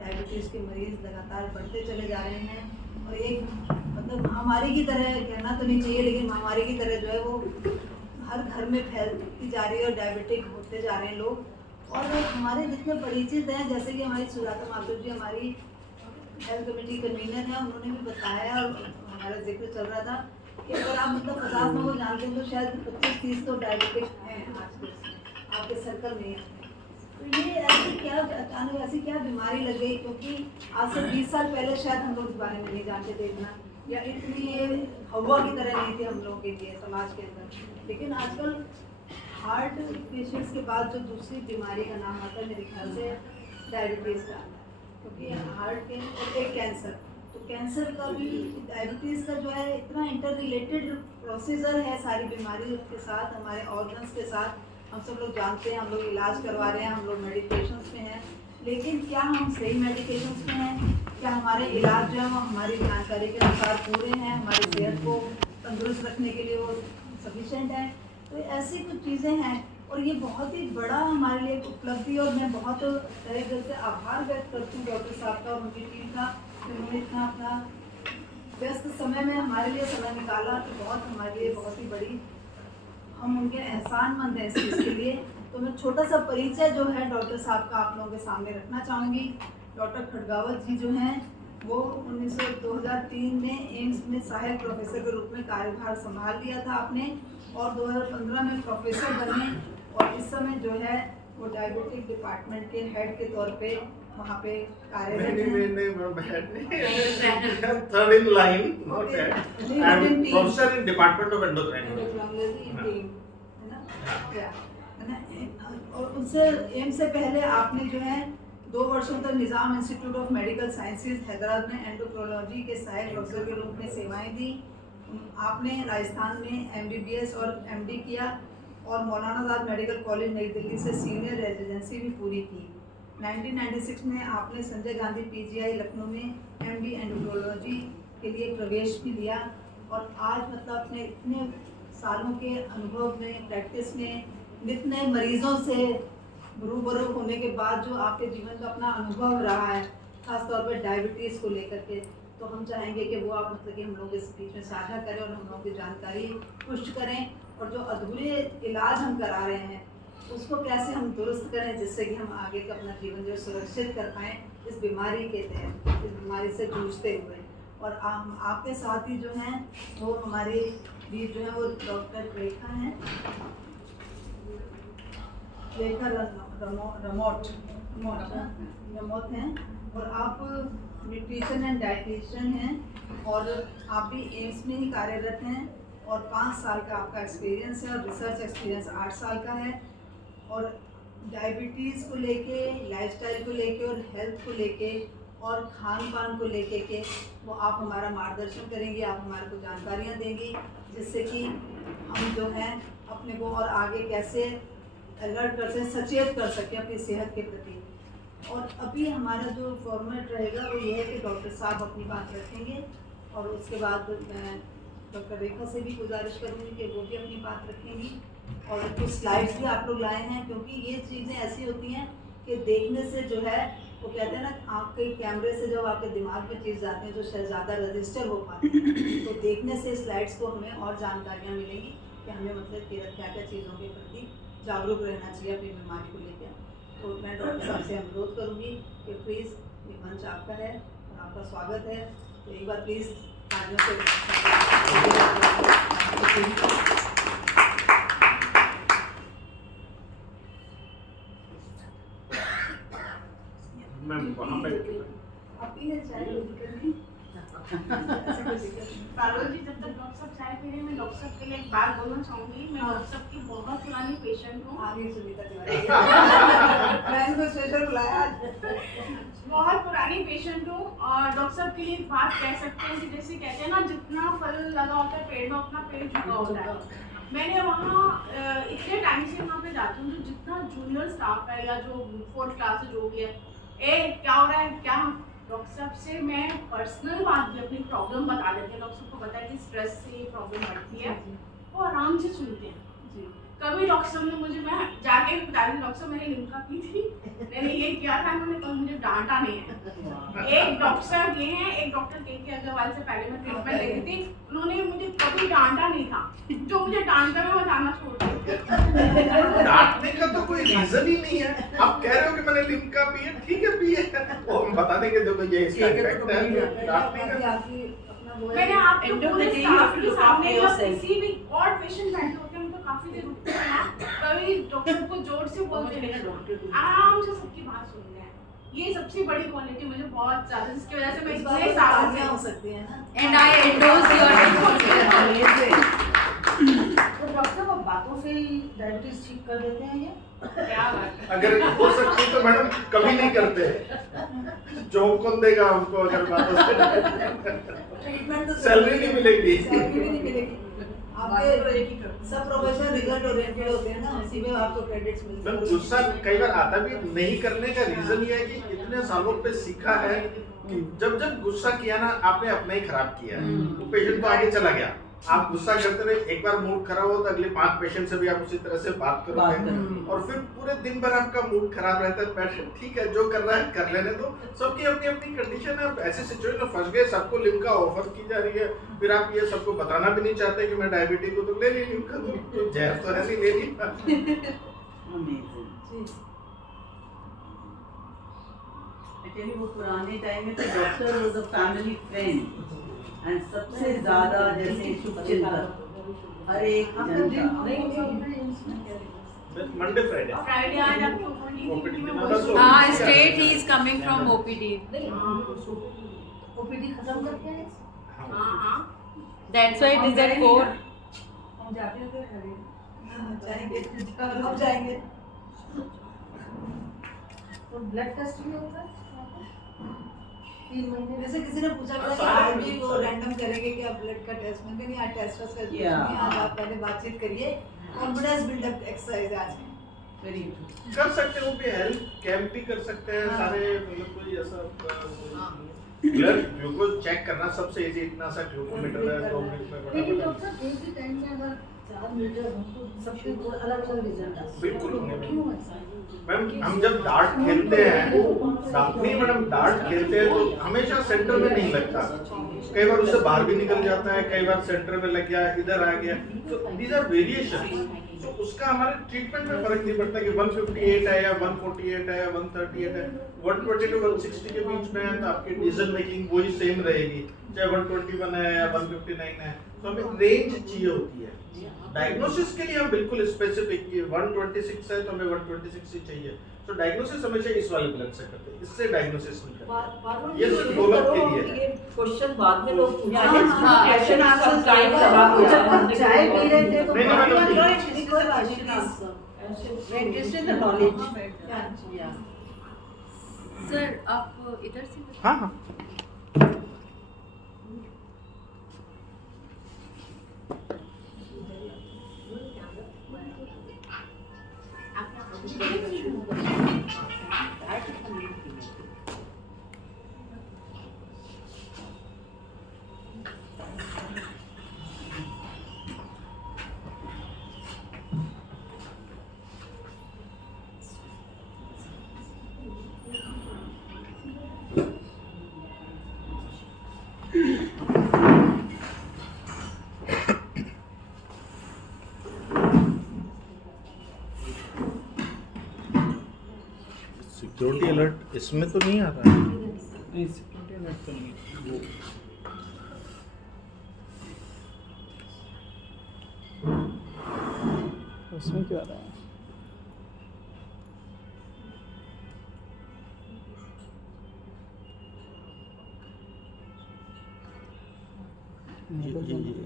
Diabetes के मरीज़ लगातार बढ़ते चले जा रहे हैं और एक मतलब महामारी की तरह, कहना तो नहीं चाहिए लेकिन महामारी की तरह जो है वो हर घर में फैलती जा रही है और डायबिटिक होते जा रहे हैं लोग। और हमारे जितने परिचित हैं, जैसे कि हमारी सुजाता माथुर जी हमारी हेल्थ कमेटी कन्वीनर है, उन्होंने भी बताया और हमारा जिक्र चल रहा था कि अगर आप मतलब 50 लोगों को जानते हैं तो शायद 25-30 तो डायबिटिक हैं आज के आपके सर्कल में। तो ये ऐसी क्या अचानक ऐसी क्या बीमारी लग गई, क्योंकि आज से 20 साल पहले शायद हम लोग इस बारे में नहीं जानते थे इतना, या इतनी ये हवा की तरह नहीं थी हम लोगों के लिए समाज के अंदर। लेकिन आजकल हार्ट पेशेंट्स के बाद जो दूसरी बीमारी का नाम आता है मेरे ख्याल से डायबिटीज़ का, क्योंकि हार्ट के और एक कैंसर, तो कैंसर का भी डायबिटीज़ का जो है इतना इंटर रिलेटेड प्रोसीजर है सारी बीमारियों के साथ, हमारे ऑर्गन्स के साथ। हम सब लोग जानते हैं, हम लोग इलाज करवा रहे हैं, हम लोग मेडिकेशंस में हैं, लेकिन क्या हम सही मेडिकेशंस में हैं? क्या हमारे इलाज जो है हमारी जानकारी के अनुसार पूरे हैं, हमारी सेहत को तंदुरुस्त रखने के लिए वो सफिशेंट है? तो ऐसी कुछ चीज़ें हैं और ये बहुत ही बड़ा हमारे लिए उपलब्धि, और मैं बहुत तरह दिल से आभार व्यक्त करती हूँ डॉक्टर साहब का और उनकी टीम का कि उन्होंने इतना अपना व्यस्त समय में हमारे लिए समय निकाला, तो बहुत हमारे लिए बहुत ही बड़ी, हम उनके एहसानमंद हैं इस चीज़ के लिए। तो मैं छोटा सा परिचय जो है डॉक्टर साहब का आप लोगों के सामने रखना चाहूँगी। डॉक्टर खडगावत जी जो हैं वो 2003 में एम्स में सहायक प्रोफेसर के रूप में कार्यभार संभाल लिया था आपने, और 2015 में प्रोफेसर बने, और इस समय जो है वो डायबिटिक डिपार्टमेंट के हेड के तौर पे वहाँ पे कार्यरत हैं। और उनसे एम्स से पहले आपने जो है 2 वर्षों तक Nizam Institute of Medical Sciences Hyderabad में एंडोक्रोलॉजी के सहायक प्रोफेसर के रूप में सेवाएं दी। आपने राजस्थान में MBBS और MD किया और मौलाना आज़ाद मेडिकल कॉलेज नई दिल्ली से सीनियर रेजिडेंसी भी पूरी की। 1996 में आपने संजय गांधी PGI लखनऊ में MD एंडोक्रोलॉजी के लिए प्रवेश भी लिया, और आज मतलब अपने इतने सालों के अनुभव में, प्रैक्टिस में, नित नए मरीजों से रूबरू होने के बाद जो आपके जीवन का अपना अनुभव रहा है, खासतौर पर डायबिटीज़ को लेकर के, तो हम चाहेंगे कि वो आप मतलब कि हम लोग इस बीच में साझा करें और हम लोगों की जानकारी पुष्ट करें, और जो अधूरे इलाज हम करा रहे हैं उसको कैसे हम दुरुस्त करें, जिससे कि हम आगे का अपना जीवन जो सुरक्षित कर पाएँ इस बीमारी के तहत, इस बीमारी से जूझते हुए। और आपके साथ ही जो हैं वो हमारे बीच जो है वो डॉक्टर रेखा हैं, रेखा रमोट हैं, और आप न्यूट्रिशन एंड डाइटिशियन हैं, और आप भी एम्स में ही कार्यरत हैं, और 5 साल का आपका एक्सपीरियंस है और रिसर्च एक्सपीरियंस 8 साल का है। और डायबिटीज़ को लेके, लाइफस्टाइल को लेके और हेल्थ को लेके और खान पान को लेके के वो आप हमारा मार्गदर्शन करेंगी, आप हमारे को जानकारियाँ देंगी, जिससे कि हम जो हैं अपने को और आगे कैसे अलर्ट कर सकें, सचेत कर सकें अपनी सेहत के प्रति। और अभी हमारा जो फॉर्मेट रहेगा वो ये है कि डॉक्टर साहब अपनी बात रखेंगे, और उसके बाद मैं डॉक्टर रेखा से भी गुजारिश करूँगी कि वो भी अपनी बात रखेंगी, और कुछ स्लाइड्स भी आप लोग लाए हैं, क्योंकि ये चीज़ें ऐसी होती हैं कि देखने से जो है वो कहते हैं ना, आपके कैमरे से जब आपके दिमाग में चीज़ जाती है तो शायद ज़्यादा रजिस्टर हो पाती है, तो देखने से स्लाइड्स को हमें और जानकारियाँ मिलेंगी कि हमें मतलब क्या क्या चीज़ों के प्रति जागरूक रहना चाहिए अपनी बीमारी को लेकर। तो मैं डॉक्टर साहब से अनुरोध करूँगी कि प्लीज़ ये मंच आपका है और आपका स्वागत है, तो एक बार प्लीज़ तालियों से पारुल जी, जब तक डॉक्टर साहब चाय पी रहे हैं, मैं डॉक्टर साहब के लिए एक बात बोलना चाहूँगी। मैं डॉक्टर साहब की बहुत पुरानी पेशेंट हूँ। बहुत पुरानी पेशेंट हूँ, और डॉक्टर साहब के लिए एक बात कह सकते हैं कि जैसे कहते हैं ना, जितना फल लगा होता है पेड़ में उतना पेड़ झुका होता है। मैंने वहाँ इतने टाइम से वहाँ पे जाती हूँ, जो जितना जूनियर स्टाफ है या जो 4th क्लास से जो भी है, क्या हो रहा है, क्या डॉक्टर साहब से मैं पर्सनल बात भी अपनी प्रॉब्लम बता देती हूँ। डॉक्टर साहब को पता है कि स्ट्रेस से प्रॉब्लम बढ़ती है, वो आराम से सुनते हैं जी। कभी डॉक्टर साहब ने मुझे, मैं जाके बता दी डॉक्टर साहब मैंने लिम्का पी थी, मैंने ये किया था, उन्होंने कभी मुझे डांटा नहीं है। एक डॉक्टर साहब ये हैं, एक डॉक्टर के अग्रवाल से पहले मैं ट्रीटमेंट ले रही थी, उन्होंने मुझे कभी डांटा नहीं था, जो मुझे डांटता मैं जाना छोड़ दी। डांटने का तो कोई रीजन ही नहीं है। आप कह रहे हो कि मैंने लिम्का पी है, ठीक है पी है, वो हम बता देंगे देखो ये इसका इफेक्ट है, डांटने का। मैंने आपके पूरे स्टाफ के सामने या किसी भी और पेशेंट बैठे होते हैं, उनको काफी देर रुकते हैं ना, कभी डॉक्टर को जोर से बोलते हैं, आराम से सबकी बात सुनते हैं। ये सबसे बड़ी क्वालिटी मुझे बहुत ज्यादा, जिसकी वजह से मैं इतने सालों से हो सकती है ना। एंड आई एंडोर्स योर तो डॉक्टर साहब आप बातों से ही डायबिटीज ठीक कर देते हैं ये? क्या बात है। अगर हो सकती तो मैडम कभी नहीं करते, जॉब कौन देगा हमको अगर बातों से ट्रीटमेंट तो सैलरी नहीं मिलेगी। सैलरी भी नहीं मिलेगी। आपके सब प्रोफेशनल रिजल्ट ओरिएंटेड होते हैं ना, उसी में आपको क्रेडिट्स मिलते मैम हैं। गुस्सा कई बार आता भी नहीं करने का रीजन ये है कि इतने सालों पे सीखा है कि जब गुस्सा किया ना आपने अपना ही खराब किया है, तो पेशेंट तो आगे चला गया। आप गुस्सा करते रहे, एक बार मूड खराब हो तो अगले 5 पेशेंट से भी आप उसी तरह से बात करोगे और फिर पूरे दिन भर आपका मूड खराब रहता है। पेशेंट ठीक है जो कर रहा है कर लेने दो, सबकी अपनी अपनी कंडीशन है। आप ऐसे सिचुएशन में फंस गए, सबको लिम्का ऑफर की जा रही है, फिर आप ये सबको बताना भी नहीं चाहते कि मैं डायबिटिक हूँ, तो ले ली लिम्का, तो जहर तो है नहीं, ले ली। एक्चुअली वो पुराने टाइम में तो doctor was a family friend and सबसे ज्यादा जैसे शुभचिंतक हर एक जन का। मंडे फ्राइडे फ्राइडे आज आपको OPD में में वही- हाँ स्ट्रेट ही is coming from OPD OPD खत्म करके आए? हाँ हाँ that's why it is at 4 हम जाते थे घरे। जाएंगे, अब जाएंगे। तो ब्लड टेस्ट भी होगा 3 महीने में? जैसे किसी ने पूछा था कि आज भी वो रैंडम करेंगे कि आप ब्लड का टेस्ट, मैंने कहा नहीं आज टेस्ट का कुछ नहीं, आज आप पहले बातचीत करिए, कॉन्फिडेंस बिल्डअप एक्सरसाइज आज में। Very good. कर सकते हो भी, हेल्थ कैंप भी कर सकते हैं। हाँ। सारे मतलब कोई ऐसा ब्लड ग्लूकोज चेक करना सबसे इजी, इतना सा ग्लूकोमीटर है 2 मिनट में लेकिन बड़ा डॉक्टर साहब एक ही टाइम में अगर 4 मीटर हो तो सबके को अलग-अलग रिजल्ट आते हैं। बिल्कुल होंगे। क्यों ऐसा? मैम हम जब डार्ट खेलते हैं, नहीं मैडम डार्ट खेलते हैं तो हमेशा सेंटर में नहीं लगता, कई बार उससे बाहर भी निकल जाता है, कई बार सेंटर में लग गया, इधर आ गया, तो दीज आर वेरिएशन। तो उसका हमारे ट्रीटमेंट में फर्क नहीं पड़ता कि 158 है या 148 है या 138 है, 120 to 160 के बीच में है तो आपकी डिसीजन मेकिंग वही सेम रहेगी, चाहे 121 है या 159 है, तो हमें रेंज चाहिए होती है। डायग्नोसिस के लिए हम बिल्कुल स्पेसिफिक, ये 126 है तो हमें 126 ही चाहिए, तो डायग्नोसिस हमेशा इस वाले ब्लड से करते हैं, इससे डायग्नोसिस नहीं करते। ये सिर्फ गोलक के लिए है। क्वेश्चन बाद में लोग पूछते हाँ, हैं, हाँ, क्वेश्चन आंसर टाइम जब खराब हो हम जाता है। चाय पी रहे थे तो नहीं, नहीं, मैडम, कोई बात नहीं, please। We're interested in the knowledge. Yeah. Sir आप इधर से हाँ हाँ सिक्योरिटी अलर्ट इसमें तो नहीं आ रहा है। नहीं सिक्योरिटी अलर्ट तो नहीं है। उसमें क्या आ रहा है?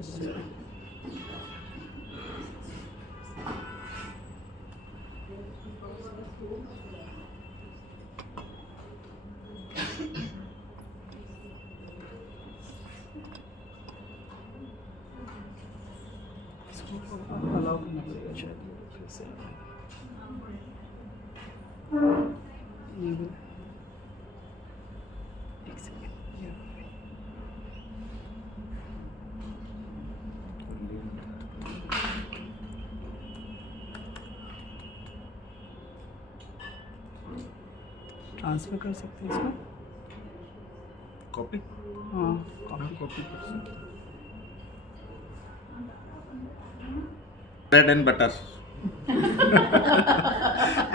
इससे अलाउ करना पड़ेगा शायद फिर से। ये भी एक सेकेंड ये ट्रांसफर कर सकते हैं इसको? कॉपी हाँ कॉपी कर सकते bread and butter.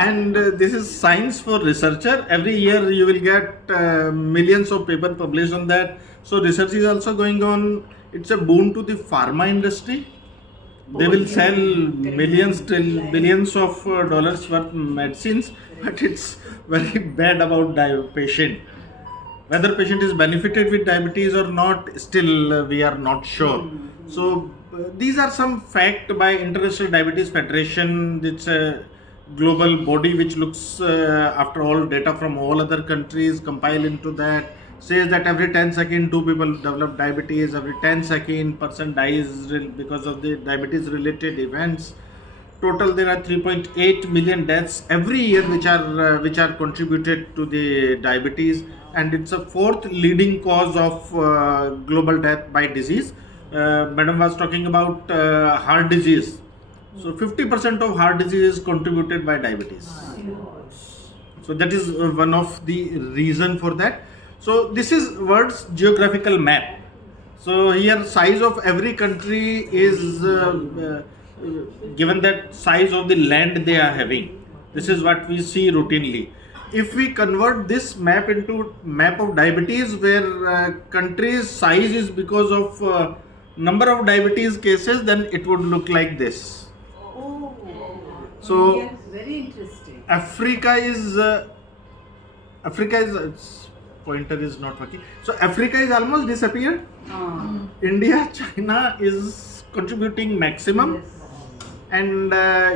And this is science for researcher. Every year you will get millions of paper published on that. So research is also going on. It's a boon to the pharma industry. They will sell millions till billions of dollars worth medicines, but it's very bad about patient. Whether patient is benefited with diabetes or not, still we are not sure. So these are some fact by International Diabetes Federation. It's a global body which looks after all data from all other countries, compile into that, says that every 10 seconds 2 people develop diabetes, every 10 seconds person dies because of the diabetes related events. Total there are 3.8 million deaths every year which are contributed to the diabetes, and it's a fourth leading cause of global death by disease. Madam was talking about heart disease. So 50% of heart disease is contributed by diabetes. So that is one of the reason for that. So this is world's geographical map. So here size of every country is given, that size of the land they are having. This is what we see routinely. If we convert this map into map of diabetes, where country's size is because of number of diabetes cases, then it would look like this. Oh, So yes, very interesting. Africa is its pointer is not working. So Africa is almost disappeared. India, China is contributing maximum, and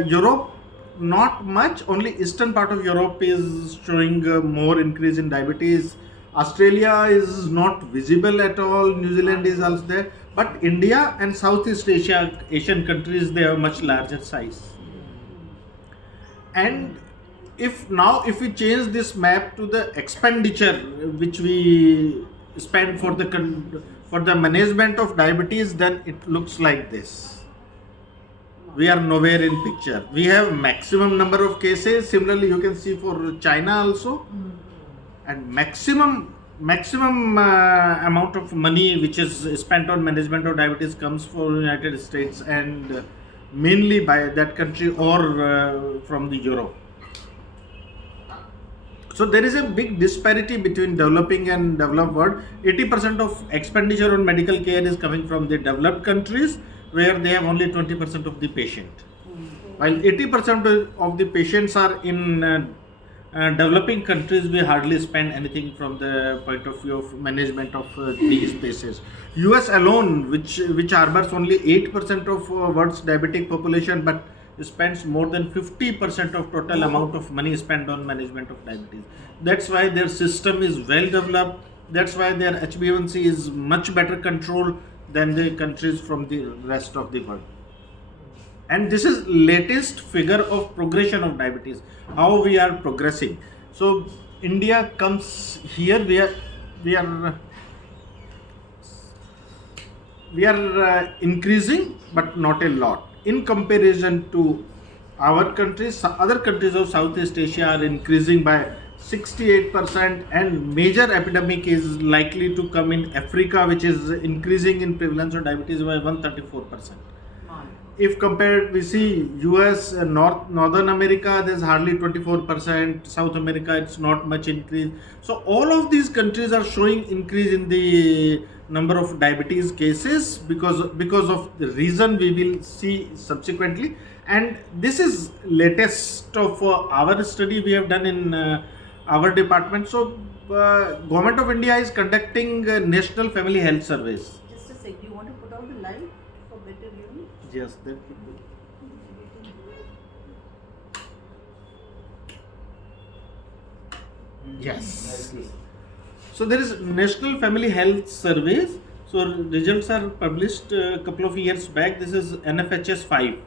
Europe not much. Only eastern part of Europe is showing more increase in diabetes. Australia is not visible at all. New Zealand is also there, but India and Southeast Asian countries, they have much larger size. And if we change this map to the expenditure which we spend for the management of diabetes, then it looks like this. We are nowhere in picture. We have maximum number of cases. Similarly, you can see for China also, and maximum amount of money which is spent on management of diabetes comes from United States, and mainly by that country or from the Europe. So there is a big disparity between developing and developed world. 80% of expenditure on medical care is coming from the developed countries, where they have only 20% of the patient, while 80% of the patients are in developing countries. We hardly spend anything from the point of view of management of these spaces. US alone, which harbors only 8% of world's diabetic population, but spends more than 50% of total amount of money spent on management of diabetes. That's why their system is well developed. That's why their HbA1c is much better controlled than the countries from the rest of the world. And this is latest figure of progression of diabetes, how we are progressing. So India comes here. We are increasing, but not a lot in comparison to our countries. Other countries of Southeast Asia are increasing by 68%, and major epidemic is likely to come in Africa, which is increasing in prevalence of diabetes by 134%. If compared, we see US, Northern America, there's hardly 24%. South America, it's not much increase. So all of these countries are showing increase in the number of diabetes cases because of the reason we will see subsequently. And this is latest of our study we have done in our department. So Government of India is conducting National Family Health Surveys. Just a sec, do you want to put out the light for better viewing? Yes, that would be. Yes. So there is National Family Health Surveys. So results are published a couple of years back. This is NFHS 5.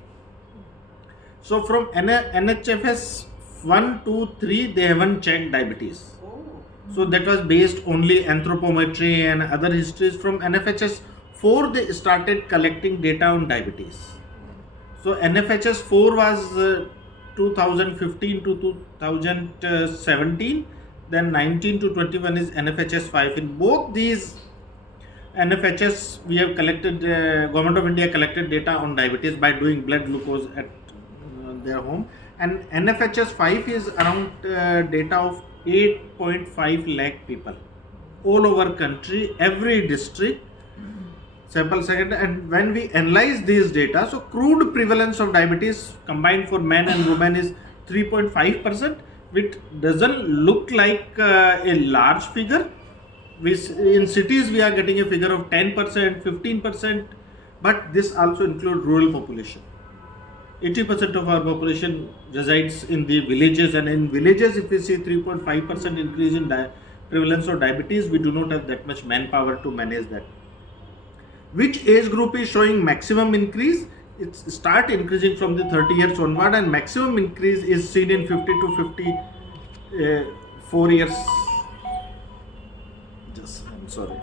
So from NHFS 1, 2, 3, they haven't checked diabetes. So that was based only anthropometry and other histories. From NFHS 4, they started collecting data on diabetes. So NFHS 4 was 2015 to 2017. then 19 to 21 is NFHS 5. In both these NFHS, we have collected, Government of India collected data on diabetes by doing blood glucose at their home, and NFHS 5 is around data of 8.5 lakh people all over country, every district, sample second. And when we analyze these data, so crude prevalence of diabetes combined for men and women is 3.5%, which doesn't look like a large figure. In cities we are getting a figure of 10%, 15%, but this also includes rural population. 80% of our population resides in the villages, and in villages if we see 3.5% increase in prevalence of diabetes, we do not have that much manpower to manage that. Which age group is showing maximum increase? It start increasing from the 30 years onward, and maximum increase is seen in 50 to 54 years. I'm sorry.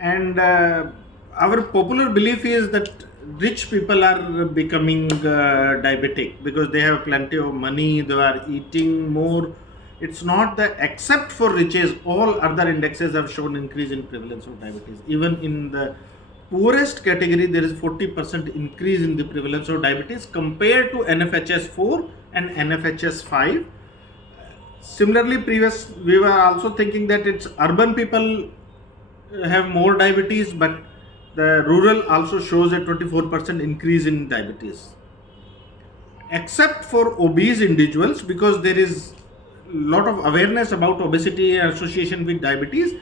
And our popular belief is that rich people are becoming diabetic because they have plenty of money, they are eating more. It's not that, except for riches, all other indexes have shown increase in prevalence of diabetes. Even in the poorest category, there is 40% increase in the prevalence of diabetes compared to NFHS 4 and NFHS 5. Similarly, we were also thinking that it's urban people have more diabetes, but the rural also shows a 24% increase in diabetes. Except for obese individuals, because there is a lot of awareness about obesity association with diabetes,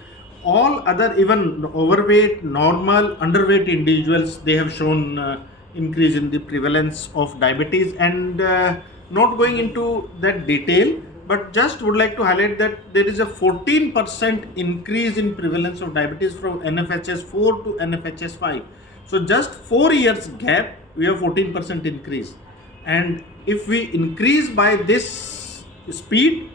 all other, even overweight, normal, underweight individuals, they have shown increase in the prevalence of diabetes. And not going into that detail, but just would like to highlight that there is a 14% increase in prevalence of diabetes from NFHS 4 to NFHS 5. So just 4 years gap, we have 14% increase. And if we increase by this speed,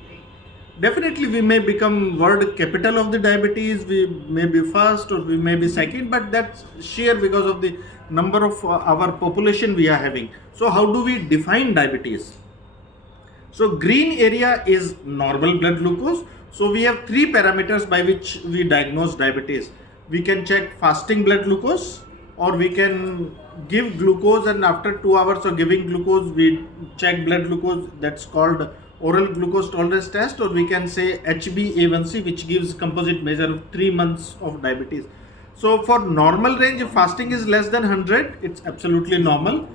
definitely we may become world capital of the diabetes, we may be first or we may be second, but that's sheer because of the number of our population we are having. So how do we define diabetes? So green area is normal blood glucose. So we have 3 parameters by which we diagnose diabetes. We can check fasting blood glucose, or we can give glucose and after 2 hours of giving glucose we check blood glucose, that's called oral glucose tolerance test, or we can say HbA1c, which gives composite measure of 3 months of diabetes. So for normal range, if fasting is less than 100, it's absolutely normal.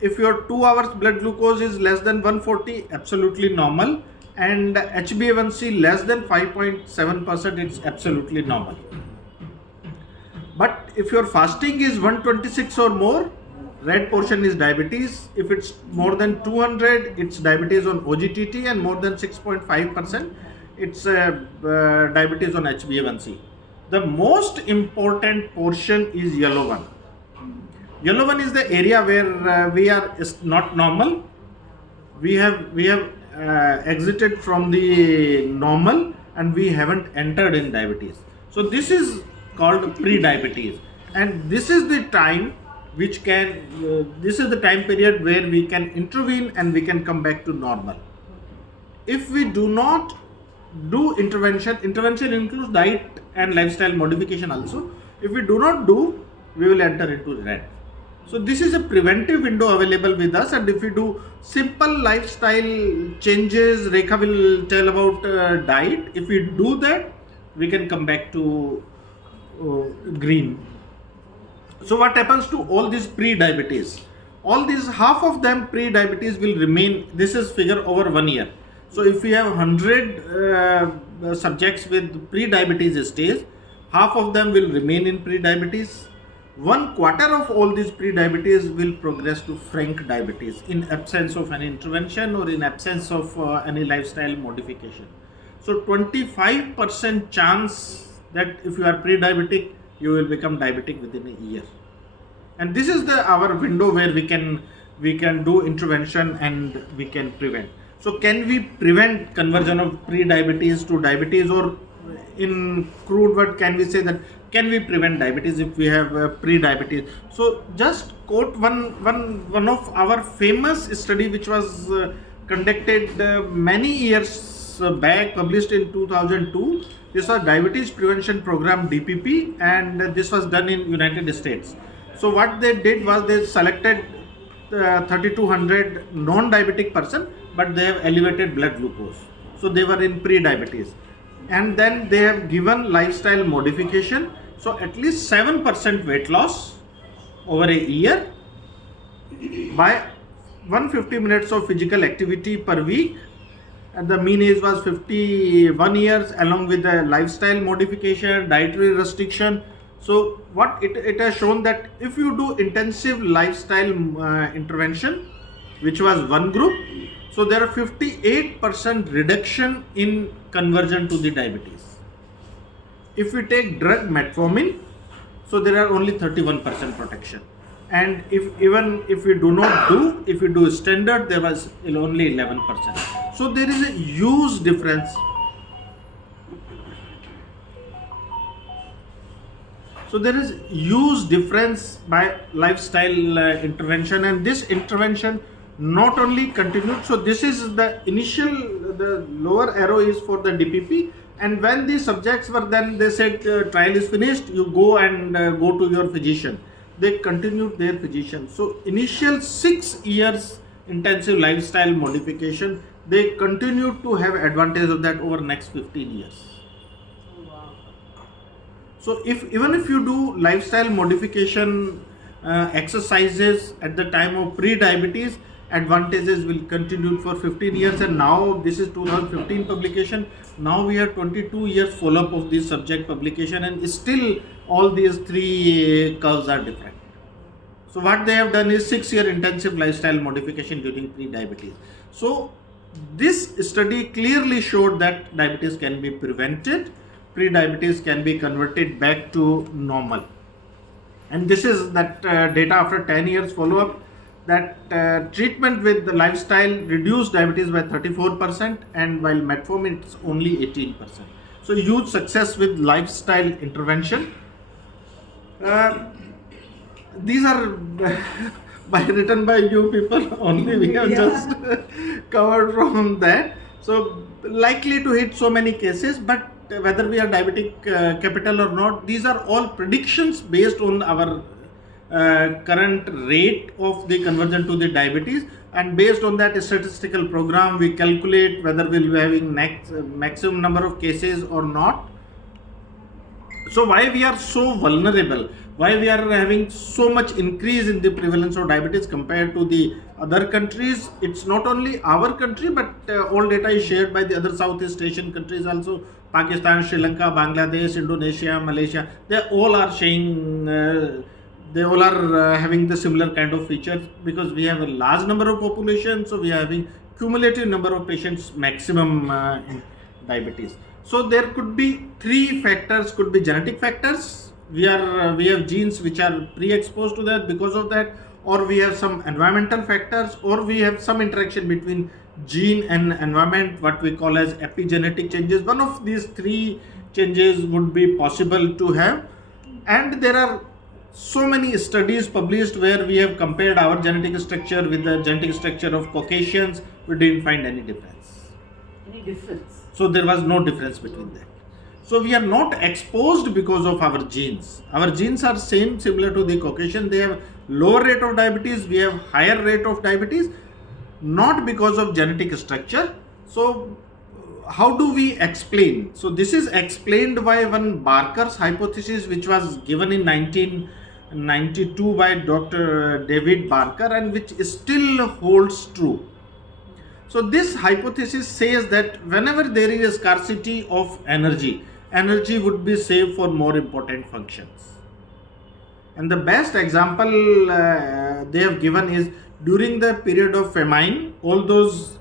If your 2 hours blood glucose is less than 140, absolutely normal, and HbA1c less than 5.7%, it's absolutely normal. But if your fasting is 126 or more, red portion is diabetes. If it's more than 200, it's diabetes on OGTT, and more than 6.5%, it's diabetes on HbA1c. The most important portion is yellow one. Yellow one is the area where we are not normal. We have exited from the normal and we haven't entered in diabetes. So this is called pre-diabetes, and this is the time which this is the time period where we can intervene and we can come back to normal. If we do not do intervention includes diet and lifestyle modification also. If we do not do, we will enter into red. So this is a preventive window available with us, and if we do simple lifestyle changes, Rekha will tell about diet. If we do that, we can come back to green. So what happens to all these pre-diabetes? All these, half of them pre-diabetes will remain. This is figure over 1 year. So if we have 100 subjects with pre-diabetes stage, half of them will remain in pre-diabetes. 1/4 of all these pre-diabetes will progress to frank diabetes in absence of any intervention or in absence of any lifestyle modification. So 25% chance that if you are pre-diabetic, you will become diabetic within a year. And this is our window where we can do intervention and we can prevent. So can we prevent conversion of pre-diabetes to diabetes, or in crude word can we say that can we prevent diabetes if we have pre-diabetes? So just quote one of our famous study which was conducted many years back, published in 2002. This was Diabetes Prevention Program DPP, and this was done in United States. So what they did was they selected 3200 non-diabetic person, but they have elevated blood glucose. So they were in pre-diabetes, and then they have given lifestyle modification. So at least 7% weight loss over a year by 150 minutes of physical activity per week. And the mean age was 51 years, along with the lifestyle modification, dietary restriction. So what it has shown that if you do intensive lifestyle intervention, which was one group, so there are 58% reduction in conversion to the diabetes. If we take drug metformin, so there are only 31% protection. And if we do standard, there was only 11%. So there is a huge difference. So there is huge difference by lifestyle intervention, and this intervention not only continued. So this is the initial, the lower arrow is for the DPP, and when the subjects were then they said trial is finished, you go and go to your physician. They continued their physician. So initial 6 years intensive lifestyle modification, they continued to have advantage of that over next 15 years. So even if you do lifestyle modification exercises at the time of pre-diabetes, advantages will continue for 15 years. And now this is 2015 publication. Now we have 22 years follow-up of this subject publication, and still all these three curves are different. So what they have done is 6-year intensive lifestyle modification during pre-diabetes. So this study clearly showed that diabetes can be prevented, pre-diabetes can be converted back to normal. And this is that data after 10 years follow-up, that treatment with the lifestyle reduced diabetes by 34%, and while metformin it's only 18%. So huge success with lifestyle intervention. These are written by you people only. We have just covered from that. So likely to hit so many cases, but whether we are diabetic capital or not, these are all predictions based on our current rate of the conversion to the diabetes, and based on that statistical program we calculate whether we'll be having next maximum number of cases or not. So why we are so vulnerable, why we are having so much increase in the prevalence of diabetes compared to the other countries? It's not only our country, but all data is shared by the other Southeast Asian countries also. Pakistan, Sri Lanka, Bangladesh, Indonesia, Malaysia, they all are showing they all are having the similar kind of features, because we have a large number of population, so we are having cumulative number of patients maximum in diabetes. So there could be 3 factors, could be genetic factors. We have genes which are pre-exposed to that, because of that, or we have some environmental factors, or we have some interaction between gene and environment, what we call as epigenetic changes. One of these 3 changes would be possible to have, and there are so many studies published where we have compared our genetic structure with the genetic structure of Caucasians. We didn't find any difference. Any difference? So there was no difference between that. So we are not exposed because of our genes. Our genes are similar to the Caucasian. They have lower rate of diabetes, we have higher rate of diabetes, not because of genetic structure. So how do we explain? So this is explained by one Barker's hypothesis, which was given in 1992 by Dr. David Barker, and which still holds true. So this hypothesis says that whenever there is a scarcity of energy would be saved for more important functions. And the best example they have given is during the period of famine, all those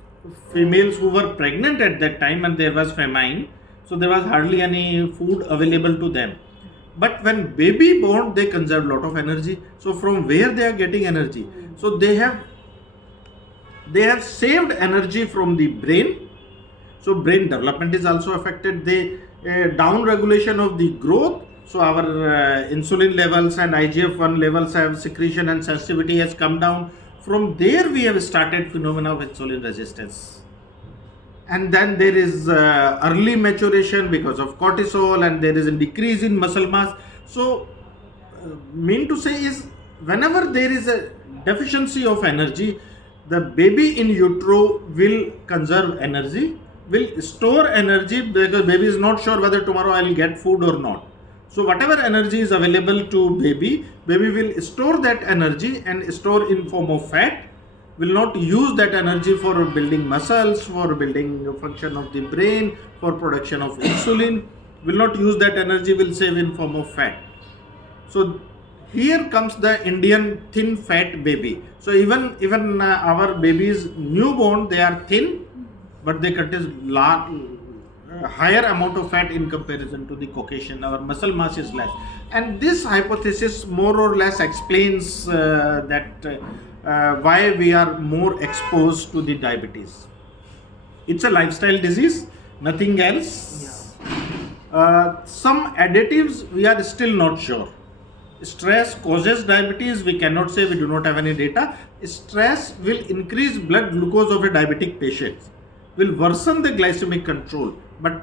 females who were pregnant at that time and there was famine, so there was hardly any food available to them. But when baby born, they conserve a lot of energy. So from where they are getting energy? So they have saved energy from the brain. So brain development is also affected. a down regulation of the growth. So our insulin levels and IGF-1 levels have secretion and sensitivity has come down. From there we have started phenomena of insulin resistance. And then there is early maturation because of cortisol, and there is a decrease in muscle mass. So mean to say is, whenever there is a deficiency of energy, the baby in utero will conserve energy, will store energy, because baby is not sure whether tomorrow I will get food or not. So whatever energy is available to baby will store that energy and store in form of fat, will not use that energy for building muscles, for building function of the brain, for production of insulin, will not use that energy, will save in form of fat. So here comes the Indian thin fat baby. So even our babies newborn, they are thin, but they contain higher amount of fat in comparison to the Caucasian. Our muscle mass is less, and this hypothesis more or less explains why we are more exposed to the diabetes. It's a lifestyle disease, nothing else. Some additives we are still not sure. Stress causes diabetes, we cannot say, we do not have any data. Stress will increase blood glucose of a diabetic patient, will worsen the glycemic control, but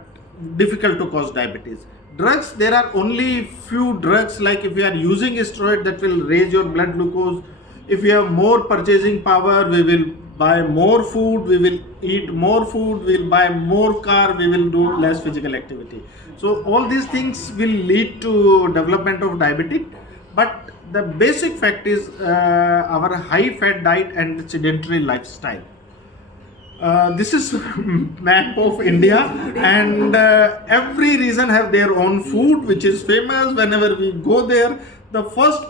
difficult to cause diabetes. Drugs, there are only few drugs, like if you are using a steroid, that will raise your blood glucose. If we have more purchasing power, we will buy more food, we will eat more food, we will buy more car, we will do less physical activity. So all these things will lead to development of diabetes. But the basic fact is our high fat diet and sedentary lifestyle. This is map of India, and every region have their own food which is famous. Whenever we go there, the first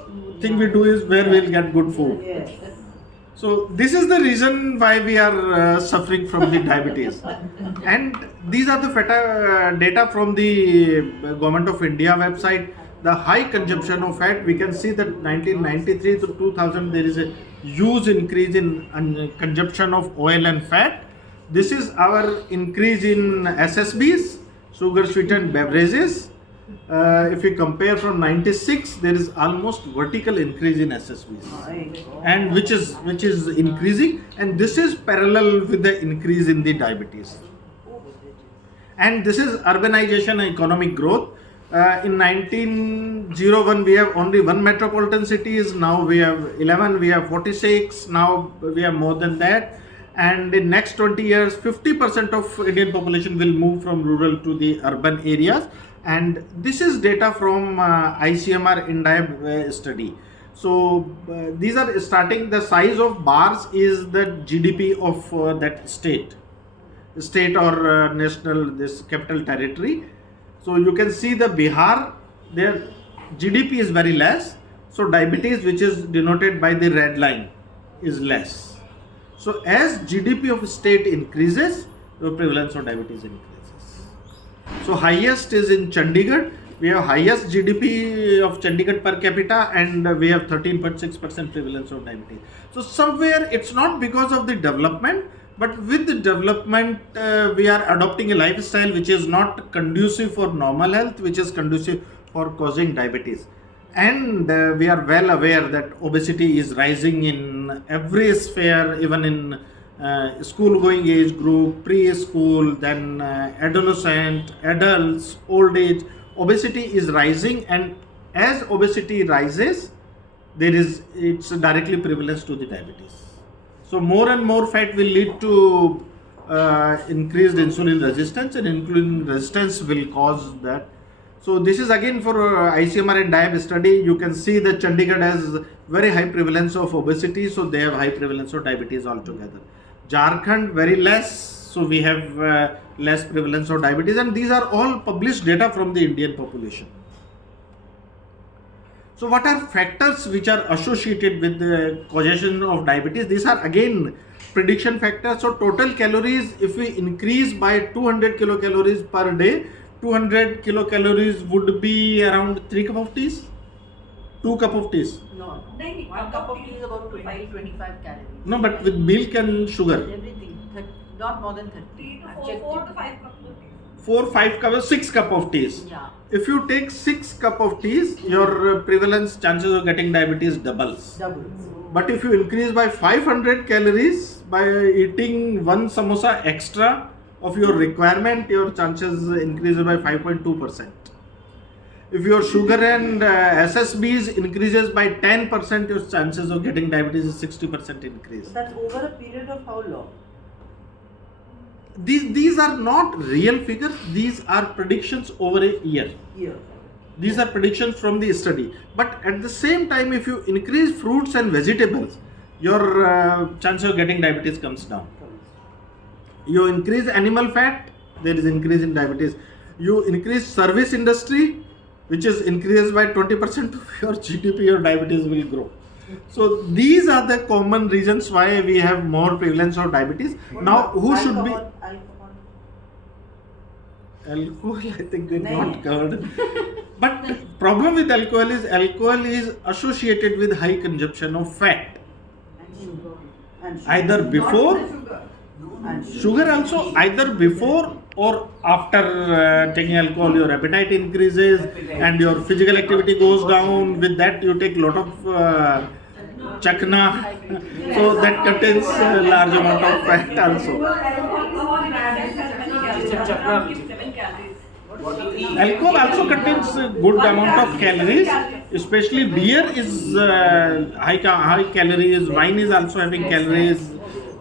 thing we do is where we'll get good food. Yes. So this is the reason why we are suffering from the diabetes. And these are the data from the Government of India website. The high consumption of fat, we can see that 1993 to 2000 there is a huge increase in consumption of oil and fat. This is our increase in SSBs, sugar sweetened beverages. If we compare from 96, there is almost vertical increase in SSBs, and which is increasing, and this is parallel with the increase in the diabetes. And this is urbanization and economic growth. In 1901 we have only one metropolitan cities, now we have 11, we have 46, now we have more than that. And in next 20 years, 50% of Indian population will move from rural to the urban areas. And this is data from ICMR INDIAB study. So these are starting, the size of bars is the GDP of that state or national, this capital territory. So you can see the Bihar, their GDP is very less. So diabetes, which is denoted by the red line, is less. So as GDP of state increases, the prevalence of diabetes increases. So highest is in Chandigarh. We have highest GDP of Chandigarh per capita, and we have 13.6% prevalence of diabetes. So somewhere it's not because of the development, but with the development we are adopting a lifestyle which is not conducive for normal health, which is conducive for causing diabetes. And we are well aware that obesity is rising in every sphere, even in school going age group, preschool, then adolescent, adults, old age. Obesity is rising, and as obesity rises, it's directly prevalence to the diabetes. So more and more fat will lead to increased insulin resistance, and insulin resistance will cause that. So this is again for ICMR and INDIAB study. You can see that Chandigarh has very high prevalence of obesity, so they have high prevalence of diabetes altogether. Jharkhand very less, so we have less prevalence of diabetes, and these are all published data from the Indian population. So what are factors which are associated with the causation of diabetes? These are again prediction factors. So total calories, if we increase by 200 kilocalories per day, 200 kilocalories would be around 3 cup of teas, 2 cup of teas. No, 1 cup of tea is about 525 calories. No, but with milk and sugar. Everything, not more than 30. 4 to 5 cups of tea. 4-5 cups, 6 cup of teas. Yeah. If you take 6 cup of teas, your prevalence chances of getting diabetes doubles. Doubles. But if you increase by 500 calories by eating one samosa extra of your requirement, your chances increase by 5.2%. If your sugar and SSBs increases by 10%, your chances of getting diabetes is 60% increase. So that's over a period of how long? These are not real figures, these are predictions over a year. Year. These are predictions from the study. But at the same time, if you increase fruits and vegetables, your chance of getting diabetes comes down. You increase animal fat, there is increase in diabetes. You increase service industry, which is increased by 20% of your GDP, your diabetes will grow. So these are the common reasons why we have more prevalence of diabetes. Now, who should be... Alcohol, I think they're not covered. But problem with alcohol is associated with high consumption of fat. And sugar. Either before, And sugar also, either before or after taking alcohol, your appetite increases and your physical activity goes down. With that, you take lot of chakna, so that contains a large amount of fat also. Alcohol also contains a good amount of calories, especially beer is high calories, wine is also having calories,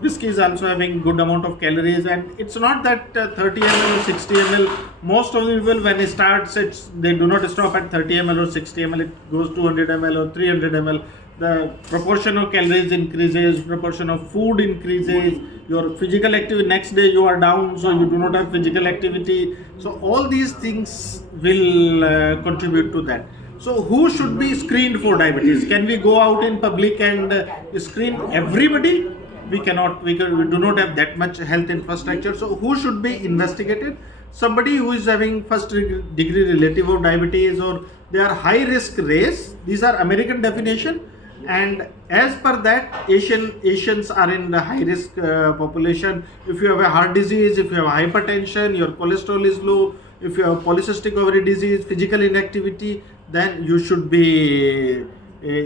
whiskey is also having good amount of calories, and it's not that 30 ml or 60 ml. Most of the people when it starts, they do not stop at 30 ml or 60 ml, it goes 200 ml or 300 ml. The proportion of calories increases, proportion of food increases, your physical activity, next day you are down, so you do not have physical activity. So all these things will contribute to that. So who should be screened for diabetes? Can we go out in public and screen everybody? We cannot, we do not have that much health infrastructure. So who should be investigated? Somebody who is having first degree relative of diabetes, or they are high risk race. These are American definition. And as per that, Asians are in the high risk population. If you have a heart disease, if you have hypertension, your cholesterol is low, if you have polycystic ovary disease, physical inactivity, then you should be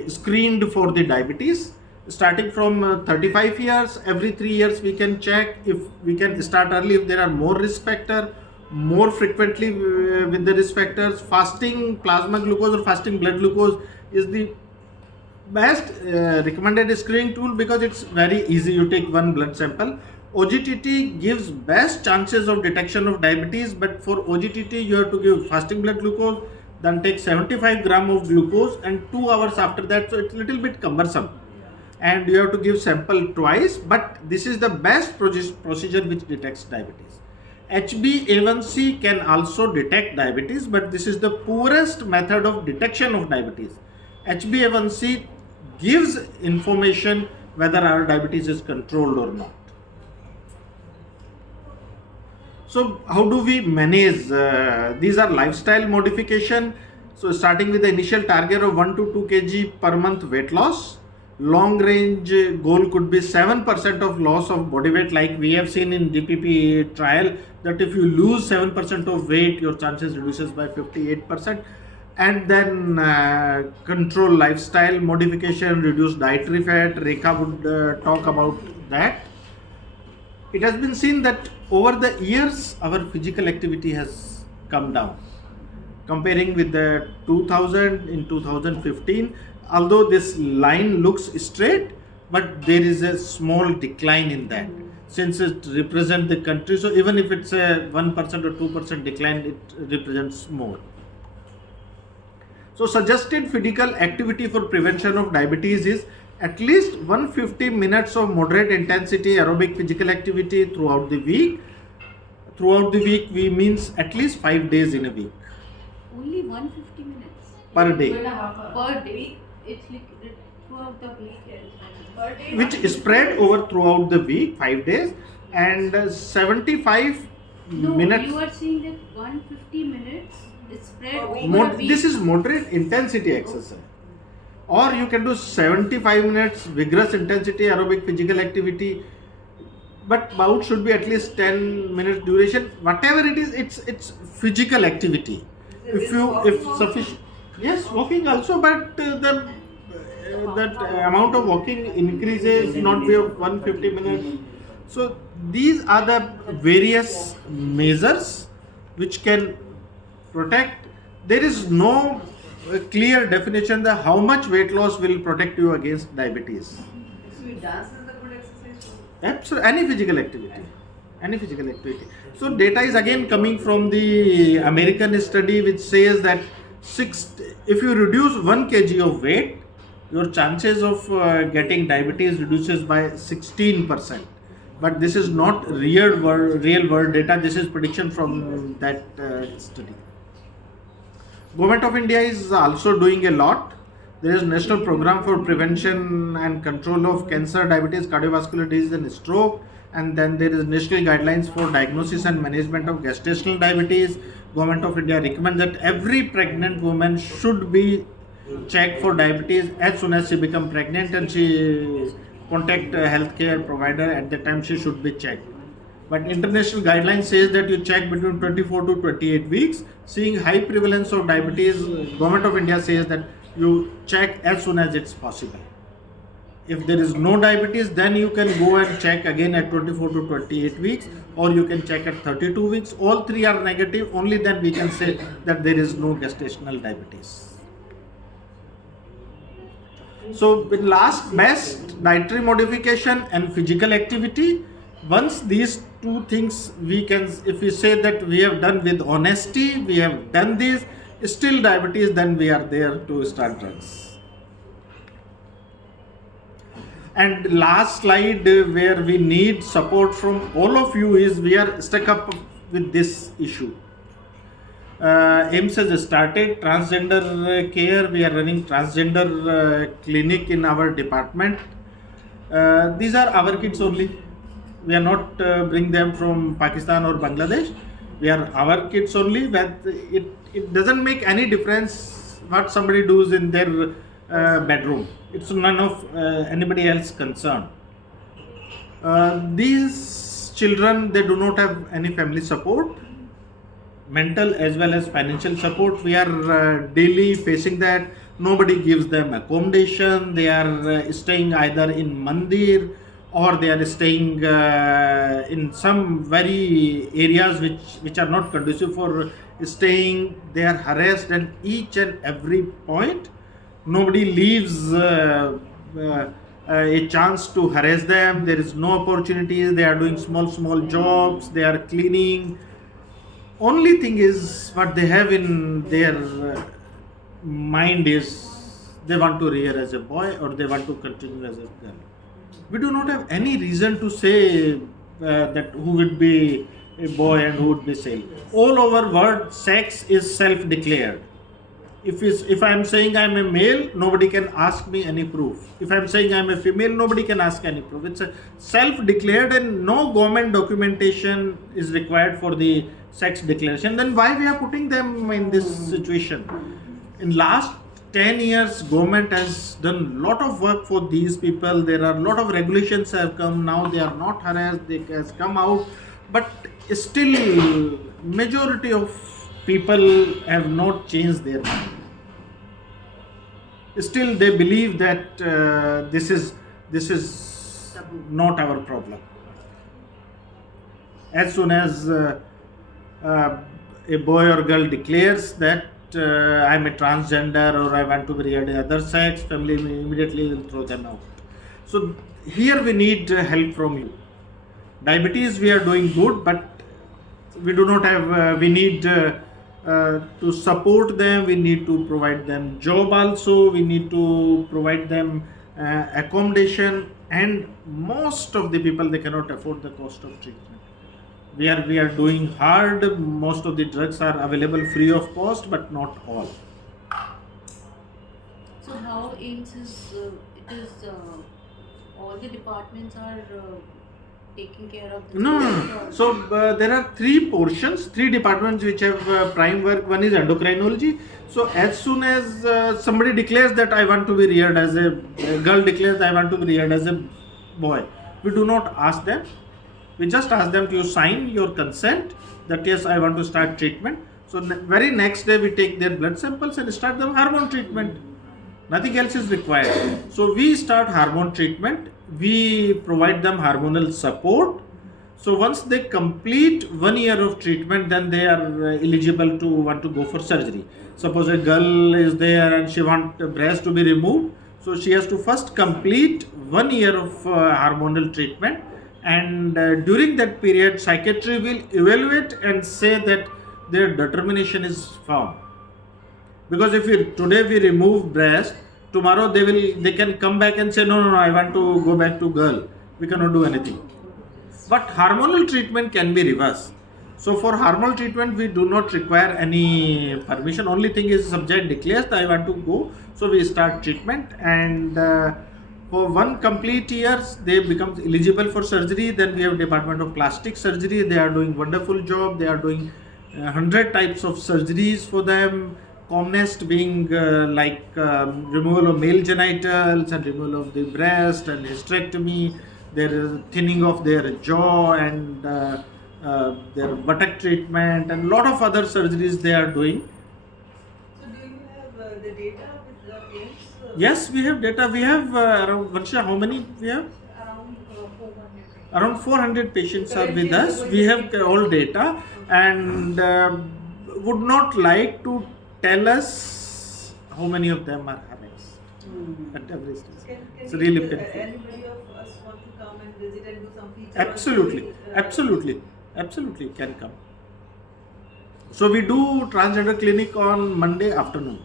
screened for the diabetes. Starting from 35 years, every 3 years we can check. If we can start early, if there are more risk factor, more frequently with the risk factors. Fasting plasma glucose or fasting blood glucose is the best recommended screening tool because it's very easy. You take one blood sample. OGTT gives best chances of detection of diabetes, but for OGTT you have to give fasting blood glucose, then take 75 gram of glucose and 2 hours after that, so it's a little bit cumbersome. And you have to give sample twice, but this is the best procedure which detects diabetes. HbA1c can also detect diabetes, but this is the poorest method of detection of diabetes. HbA1c gives information whether our diabetes is controlled or not. So how do we manage? These are lifestyle modification. So starting with the initial target of 1 to 2 kg per month weight loss. Long range goal could be 7% of loss of body weight, like we have seen in DPP trial, that if you lose 7% of weight, your chances reduces by 58%. And then control lifestyle modification, reduce dietary fat. Rekha would talk about that. It has been seen that over the years our physical activity has come down. Comparing with the 2000 in 2015, although this line looks straight, but there is a small decline in that, since it represents the country. So even if it's a 1% or 2% decline, it represents more. So suggested physical activity for prevention of diabetes is at least 150 minutes of moderate intensity aerobic physical activity throughout the week. Throughout the week, we means at least 5 days in a week. Only 150 minutes Per day. per day. It's like throughout the week. Which is spread over throughout the week, 5 days, and 75 No, minutes. you are saying that 150 minutes is spread over a week. This is moderate intensity exercise. Or you can do 75 minutes vigorous intensity aerobic physical activity but bout should be at least 10 minutes duration. Whatever it is, it's physical activity. If sufficient, yes, walking also, but that amount of walking increases, not be of 150 minutes. So these are the various measures which can protect. There is no clear definition that how much weight loss will protect you against diabetes. Actually, dance is a good exercise. Absolutely, any physical activity, any physical activity. So data is again coming from the American study which says that if you reduce 1 kg of weight, your chances of getting diabetes reduces by 16%. But this is not real world data. This is prediction from that study. Government of India is also doing a lot. There is National Program for Prevention and Control of Cancer, Diabetes, Cardiovascular Disease and Stroke. And then there is National Guidelines for Diagnosis and Management of Gestational Diabetes. Government of India recommends that every pregnant woman should be checked for diabetes as soon as she becomes pregnant, and she contact a healthcare provider at the time she should be checked. But international guidelines says that you check between 24 to 28 weeks. Seeing high prevalence of diabetes, Government of India says that you check as soon as it's possible. If there is no diabetes, then you can go and check again at 24 to 28 weeks, or you can check at 32 weeks. All three are negative, only then we can say that there is no gestational diabetes. So with last best, dietary modification and physical activity. Once these two things we can, if we say that we have done with honesty, we have done this, still diabetes, then we are there to start drugs. And last slide where we need support from all of you is we are stuck up with this issue. AIMS has started transgender care. We are running transgender clinic in our department. These are our kids only. We are not bring them from Pakistan or Bangladesh. We are our kids only. But it doesn't make any difference what somebody does in their bedroom. It's none of anybody else concern. These children, they do not have any family support, mental as well as financial support. We are daily facing that. Nobody gives them accommodation. They are staying either in mandir or they are staying in some very areas which are not conducive for staying. They are harassed at each and every point. Nobody leaves a chance to harass them. There is no opportunities. They are doing small jobs. They are cleaning. Only thing is what they have in their mind is they want to rear as a boy or they want to continue as a girl. We do not have any reason to say that who would be a boy and who would be male. All over world, sex is self-declared. If I am saying I am a male, nobody can ask me any proof. If I am saying I am a female, nobody can ask any proof. It's a self-declared and no government documentation is required for the sex declaration. Then why we are putting them in this situation? In last 10 years, government has done lot of work for these people. There are a lot of regulations have come. Now they are not harassed. They has come out. But still, majority of people have not changed their mind. Still, they believe that this is not our problem. As soon as a boy or girl declares that I am a transgender or I want to marry the other sex, family immediately will throw them out. So here we need help from you. Diabetes we are doing good, but we do not have. We need to support them. We need to provide them job also. We need to provide them accommodation, and most of the people they cannot afford the cost of treatment. We are doing hard. Most of the drugs are available free of cost, but not all. So how AIMS is all the departments are taking care of this? No. So there are three departments which have prime work. One is endocrinology. So as soon as somebody declares that I want to be reared as a girl declares I want to be reared as a boy, we do not ask them. We just ask them to sign your consent that yes, I want to start treatment. So very next day we take their blood samples and start the hormone treatment. Nothing else is required. So we start hormone treatment. We provide them hormonal support. So once they complete 1 year of treatment, then they are eligible to want to go for surgery. Suppose a girl is there and she wants the breast to be removed. So she has to first complete 1 year of hormonal treatment, and during that period psychiatry will evaluate and say that their determination is firm. Because if today we remove breast, tomorrow they can come back and say no, I want to go back to girl. We cannot do anything. But hormonal treatment can be reversed. So for hormonal treatment we do not require any permission. Only thing is subject declares that I want to go. So we start treatment, and for 1 complete years they become eligible for surgery. Then we have Department of Plastic Surgery. They are doing wonderful job. They are doing 100 types of surgeries for them. Commonest being removal of male genitals and removal of the breast and hysterectomy. There is thinning of their jaw and their buttock treatment and lot of other surgeries they are doing. So do you have the data with the AIMS? Yes, we have data. We have around, Vansha, how many we have? Around 400. Around 400 patients are with us. We have all data, and would not like to tell us how many of them are harassed at every stage. It's really painful. Anybody of us want to come and visit and do some feature? Absolutely can come. So we do transgender clinic on Monday afternoon.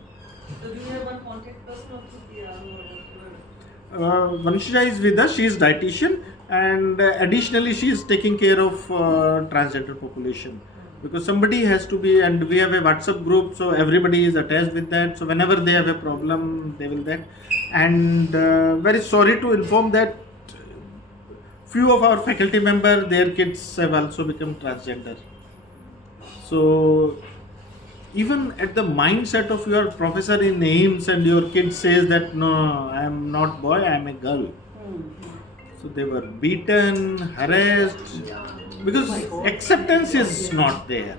So do you have one contact person also? Vansha is with us. She is dietitian, and additionally she is taking care of transgender population, because somebody has to be, and we have a WhatsApp group, so everybody is attached with that. So whenever they have a problem, they will that. And very sorry to inform that few of our faculty members, their kids have also become transgender. So even at the mindset of your professor in AIMS, and your kid says that no, I am not boy, I am a girl. So they were beaten, harassed, because acceptance is not there.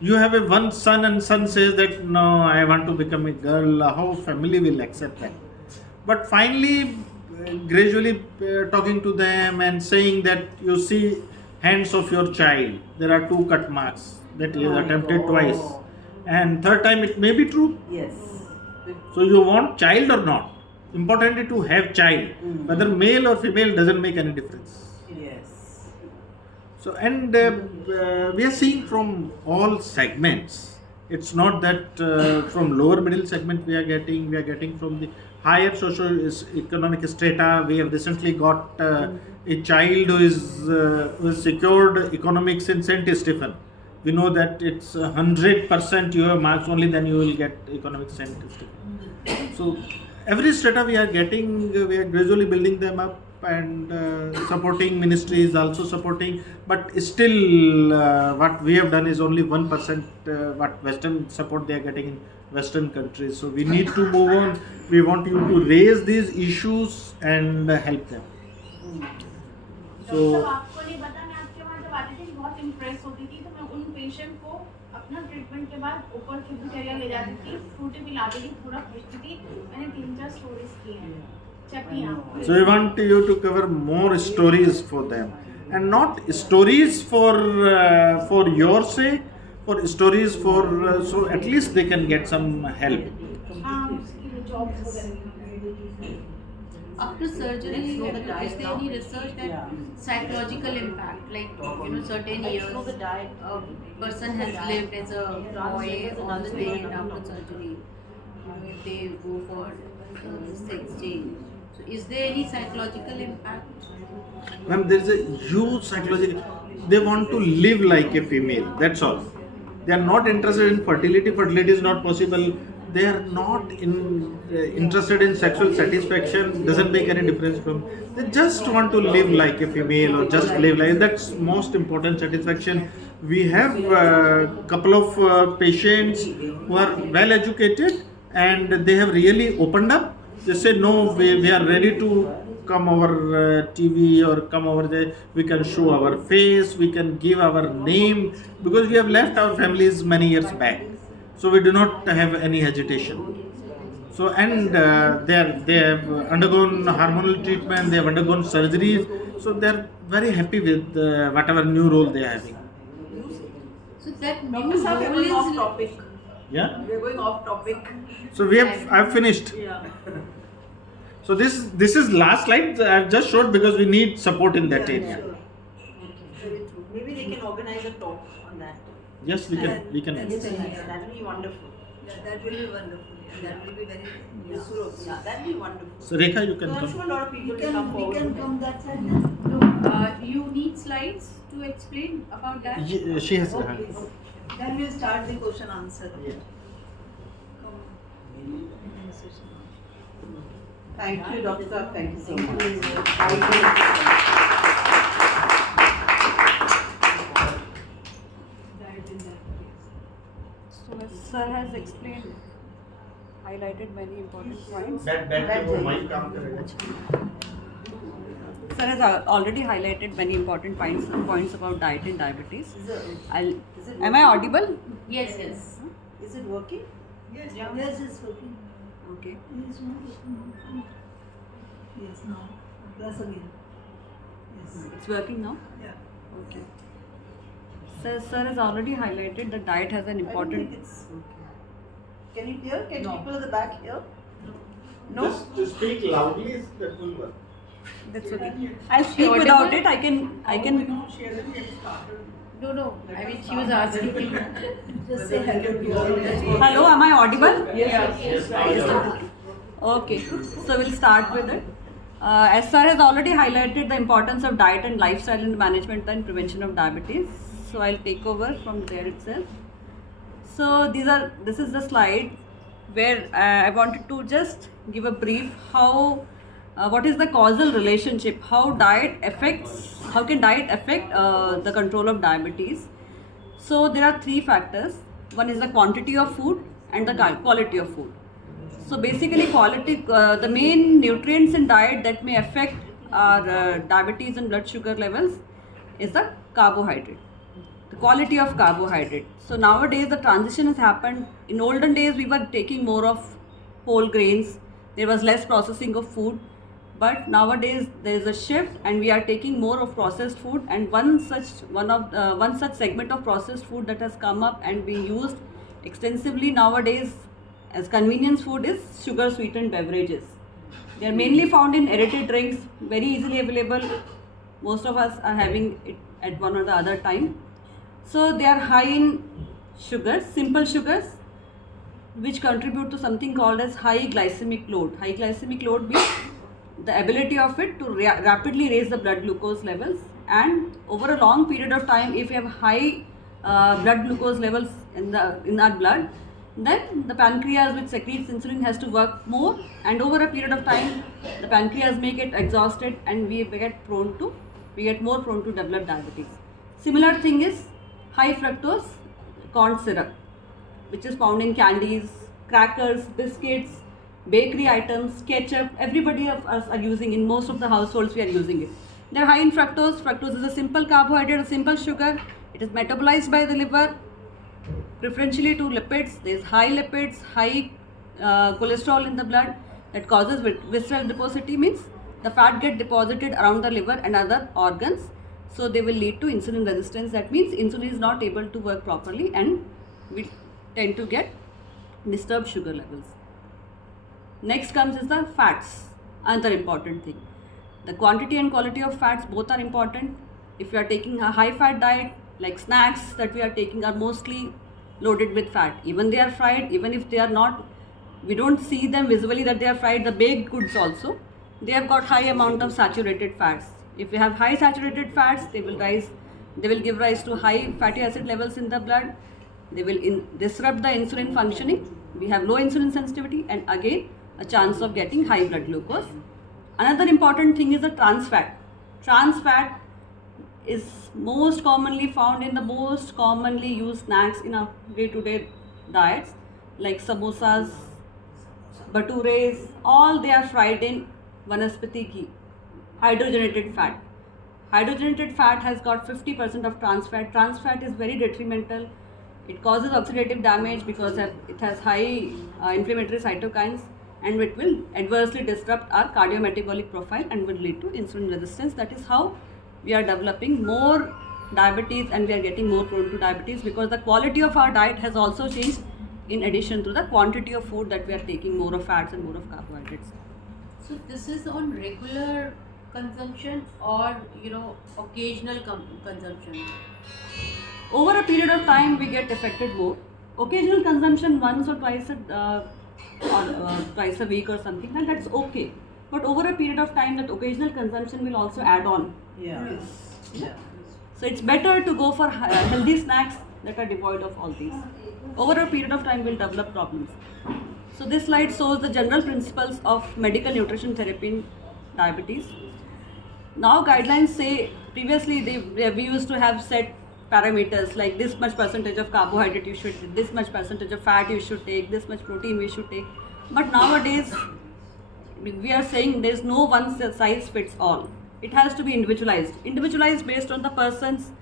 You have a one son and son says that no, I want to become a girl. How family will accept that? But finally, gradually talking to them and saying that you see hands of your child, there are 2 cut marks that he has attempted twice, and third time it may be true. Yes. So you want child or not? Importantly to have child, whether male or female doesn't make any difference. Yes. So and we are seeing from all segments. It's not that from lower middle segment we are getting from the higher socio-economic strata. We have recently got a child who is secured economics in St. Stephen. We know that it's 100% you have marks, only then you will get economics St. Stephen. So every strata we are getting, we are gradually building them up, and supporting ministry is also supporting, but still what we have done is only 1% what Western support they are getting in Western countries. So we need to move on. We want you to raise these issues and help them. Doctor साहब आपको नहीं पता, मैं आपके वहाँ जब आती थी बहुत इम्प्रेस होती थी, तो मैं उन पेशेंट को अपना ट्रीटमेंट के बाद ऊपर कैफेटेरिया ले जाती थी, फ्रूटी पिलाती थी, पूरा पूछती थी. मैंने 3-4 स्टोरीज की हैं. So we want you to cover more stories for them, and not stories for your sake, for stories for so at least they can get some help. After surgery, is there any research that psychological impact, like certain years a person has lived as a boy all the day, and after surgery they go for sex change. So is there any psychological impact? Ma'am, there is a huge psychological. They want to live like a female. That's all. They are not interested in fertility. Fertility is not possible. They are not interested in sexual satisfaction. Doesn't make any difference from. They just want to live like a female, or just live like. That's most important satisfaction. We have a couple of patients who are well educated, and they have really opened up. They say no, we are ready to come over TV or come over there, we can show our face, we can give our name, because we have left our families many years back. So we do not have any hesitation. So and they have undergone hormonal treatment, they have undergone surgeries, so they are very happy with whatever new role they are having. So that new Doctor Saab, we're role going off is topic. Yeah. We're going off topic. So I've finished. Yeah. So this is last slide I've just showed because we need support in that area. Sure. Very true. Maybe they can organize a talk on that. Yes, we can. That will be wonderful. Yeah, that will be wonderful. Yeah, that will be very useful also. Yeah, that will be wonderful. So Rekha, you can So I'm come. sure a lot of people We will come can, we forward. can with come that side now. you need slides to explain about that? She has. Oh, please. Then we'll start the question answer. Yeah. Come. Thank you, Dr. Saab. Thank you so much. So as sir has explained, highlighted many important points. That वो mic काम करेगा. Sir has already highlighted many important points about diet and diabetes. Am I audible? Yes, yes. Is it working? Yes, yes, it's working. Okay. Yes, no. Yes, now. Plus again. Yes. It's working now? Yeah. Okay. Sir has already highlighted that diet has an I don't important. think it's okay. Can you hear? Can No. people at the back hear? No? Just speak loudly. That will work. That's okay. I'll speak without it. I can. No, no. I mean, she was asking. Just say hello to all. Hello, am I audible? Yes. Okay, so we'll start with it. As sir has already highlighted the importance of diet and lifestyle in management and prevention of diabetes, so I'll take over from there itself. So this is the slide where I wanted to just give a brief what is the causal relationship, how can diet affect the control of diabetes. So there are three factors. One is the quantity of food and the quality of food. So basically the main nutrients in diet that may affect our diabetes and blood sugar levels is the carbohydrate, the quality of carbohydrate. So nowadays the transition has happened. In olden days we were taking more of whole grains, there was less processing of food, but nowadays there is a shift and we are taking more of processed food, and one such segment of processed food that has come up and being used extensively nowadays as convenience food is sugar sweetened beverages. They are mainly found in aerated drinks, very easily available. Most of us are having it at one or the other time. So they are high in sugars, simple sugars, which contribute to something called as high glycemic load. High glycemic load means the ability of it to rapidly raise the blood glucose levels, and over a long period of time, if you have high blood glucose levels in our blood, then the pancreas, which secretes insulin, has to work more, and over a period of time the pancreas may get exhausted and we get more prone to develop diabetes. Similar thing is high fructose corn syrup, which is found in candies, crackers, biscuits, bakery items, ketchup. Everybody of us are using, in most of the households we are using it. They are high in fructose. Fructose is a simple carbohydrate, a simple sugar. It is metabolized by the liver preferentially to lipids. There is high lipids, high cholesterol in the blood that causes visceral adiposity, means the fat get deposited around the liver and other organs. So they will lead to insulin resistance. That means insulin is not able to work properly and we tend to get disturbed sugar levels. Next comes is the fats, another important thing. The quantity and quality of fats both are important. If you are taking a high fat diet, like snacks that we are taking are mostly loaded with fat. Even they are fried, even if they are not, we don't see them visibly that they are fried. The baked goods also, they have got high amount of saturated fats. If you have high saturated fats, they will give rise to high fatty acid levels in the blood. They will disrupt the insulin functioning. We have low insulin sensitivity and again a chance of getting high blood glucose. Another important thing is the trans fat. Trans fat is most commonly found in the most commonly used snacks in our day-to-day diets, like samosas, bhatures. All they are fried in vanaspati ghee. hydrogenated fat. Hydrogenated fat has got 50% of trans fat. Trans fat is very detrimental. It causes oxidative damage because it has high inflammatory cytokines, and it will adversely disrupt our cardiometabolic profile and will lead to insulin resistance. That is how we are developing more diabetes and we are getting more prone to diabetes, because the quality of our diet has also changed in addition to the quantity of food that we are taking, more of fats and more of carbohydrates. So this is on regular consumption or occasional consumption? Over a period of time we get affected more. Occasional consumption once or twice twice a week or something, and that's okay. But over a period of time, that occasional consumption will also add on. Yeah. So it's better to go for healthy snacks that are devoid of all these. Over a period of time, we'll develop problems. So this slide shows the general principles of medical nutrition therapy in diabetes. Now guidelines say, previously we used to have set parameters like this much percentage of carbohydrate you should, this much percentage of fat you should take, this much protein we should take. But nowadays we are saying there is no one size fits all. It has to be individualized based on the person's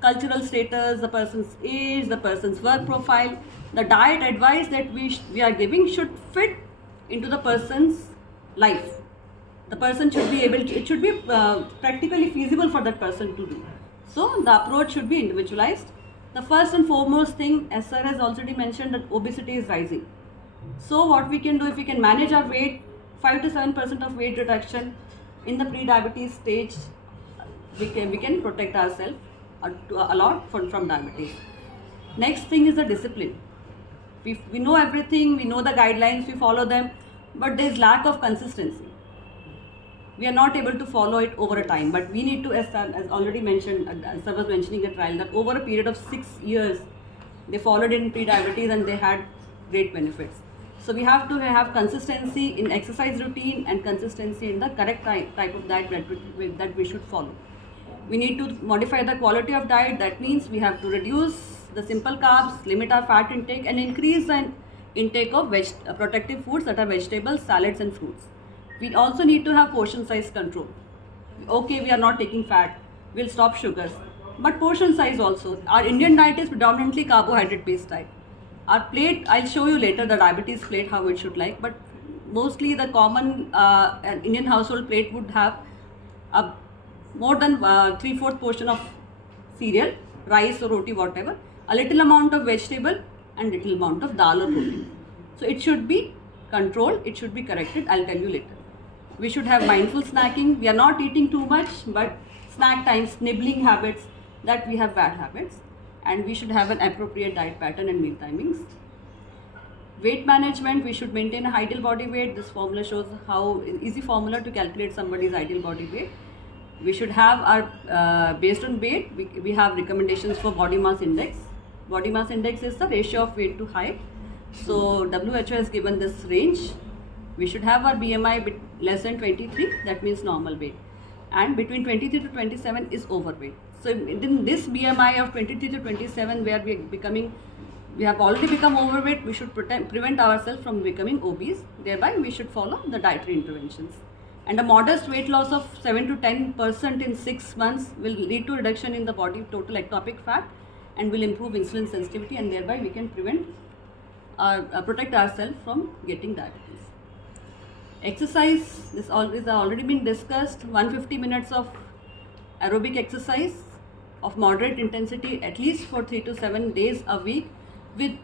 cultural status, the person's age, the person's work profile. The diet advice that we are giving should fit into the person's life. The person should be able to, it should be practically feasible for that person to do. So the approach should be individualized. The first and foremost thing, as sir has already mentioned, that obesity is rising. So what we can do, if we can manage our weight, 5 to 7% of weight reduction in the pre-diabetes stage, we can protect ourselves a lot from diabetes. Next thing is the discipline. We know everything, we know the guidelines, we follow them, but there is lack of consistency. We are not able to follow it over a time, but we need to, as already mentioned, as I was mentioning a trial, that over a period of 6 years, they followed in pre-diabetes and they had great benefits. So we have to have consistency in exercise routine and consistency in the correct type of diet that we should follow. We need to modify the quality of diet. That means we have to reduce the simple carbs, limit our fat intake, and increase the intake of protective foods that are vegetables, salads and fruits. We also need to have portion size control. Okay, we are not taking fat, we'll stop sugars, but portion size also. Our Indian diet is predominantly carbohydrate based diet. Our plate, I'll show you later the diabetes plate, how it should like, but mostly the common Indian household plate would have more than 3/4 portion of cereal, rice or roti, whatever, a little amount of vegetable and little amount of dal or protein. So it should be controlled, it should be corrected, I'll tell you later. We should have mindful snacking. We are not eating too much, but snack times, nibbling habits, that we have bad habits. And we should have an appropriate diet pattern and meal timings. Weight management, we should maintain an ideal body weight. This formula shows how easy formula to calculate somebody's ideal body weight. We should have our, based on weight, we have recommendations for body mass index. Body mass index is the ratio of weight to height. So WHO has given this range. We should have our BMI less than 23, that means normal weight. And between 23 to 27 is overweight. So in this BMI of 23 to 27, where we have already become overweight, we should prevent ourselves from becoming obese. Thereby, we should follow the dietary interventions. And a modest weight loss of 7 to 10% in 6 months will lead to reduction in the body total ectopic fat and will improve insulin sensitivity, and thereby we can protect ourselves from getting diabetes. Exercise, this has already been discussed. 150 minutes of aerobic exercise of moderate intensity, at least for 3 to 7 days a week, which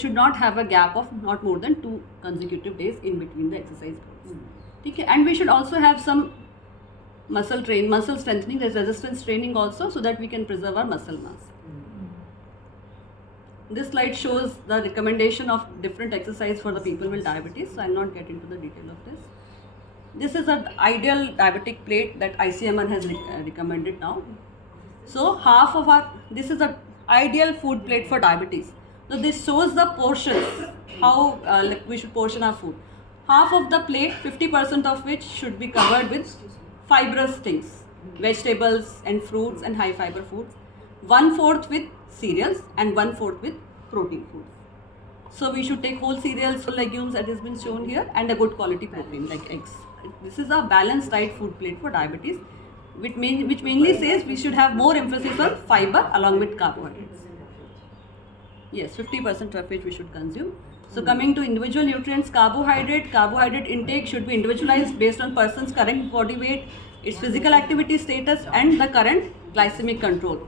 should not have a gap of not more than 2 consecutive days in between the exercise blocks. Okay. And we should also have some muscle strengthening, there's resistance training also, so that we can preserve our muscle mass. This slide shows the recommendation of different exercise for the people with diabetes, so I'll not get into the detail of this. This is an ideal diabetic plate that ICMR has recommended now. So this is an ideal food plate for diabetes. So this shows the portions, how we should portion our food. Half of the plate, 50% of which should be covered with fibrous things, vegetables and fruits and high fiber foods. 1/4 with cereals and 1/4 with protein foods. So we should take whole cereals, whole legumes, that has been shown here, and a good quality protein like eggs. this is a balanced diet food plate for diabetes, which mainly says we should have more emphasis on fiber along with carbohydrates. Yes, 50% of which we should consume. So coming to individual nutrients, carbohydrate intake should be individualized based on person's current body weight, its physical activity status and the current glycemic control.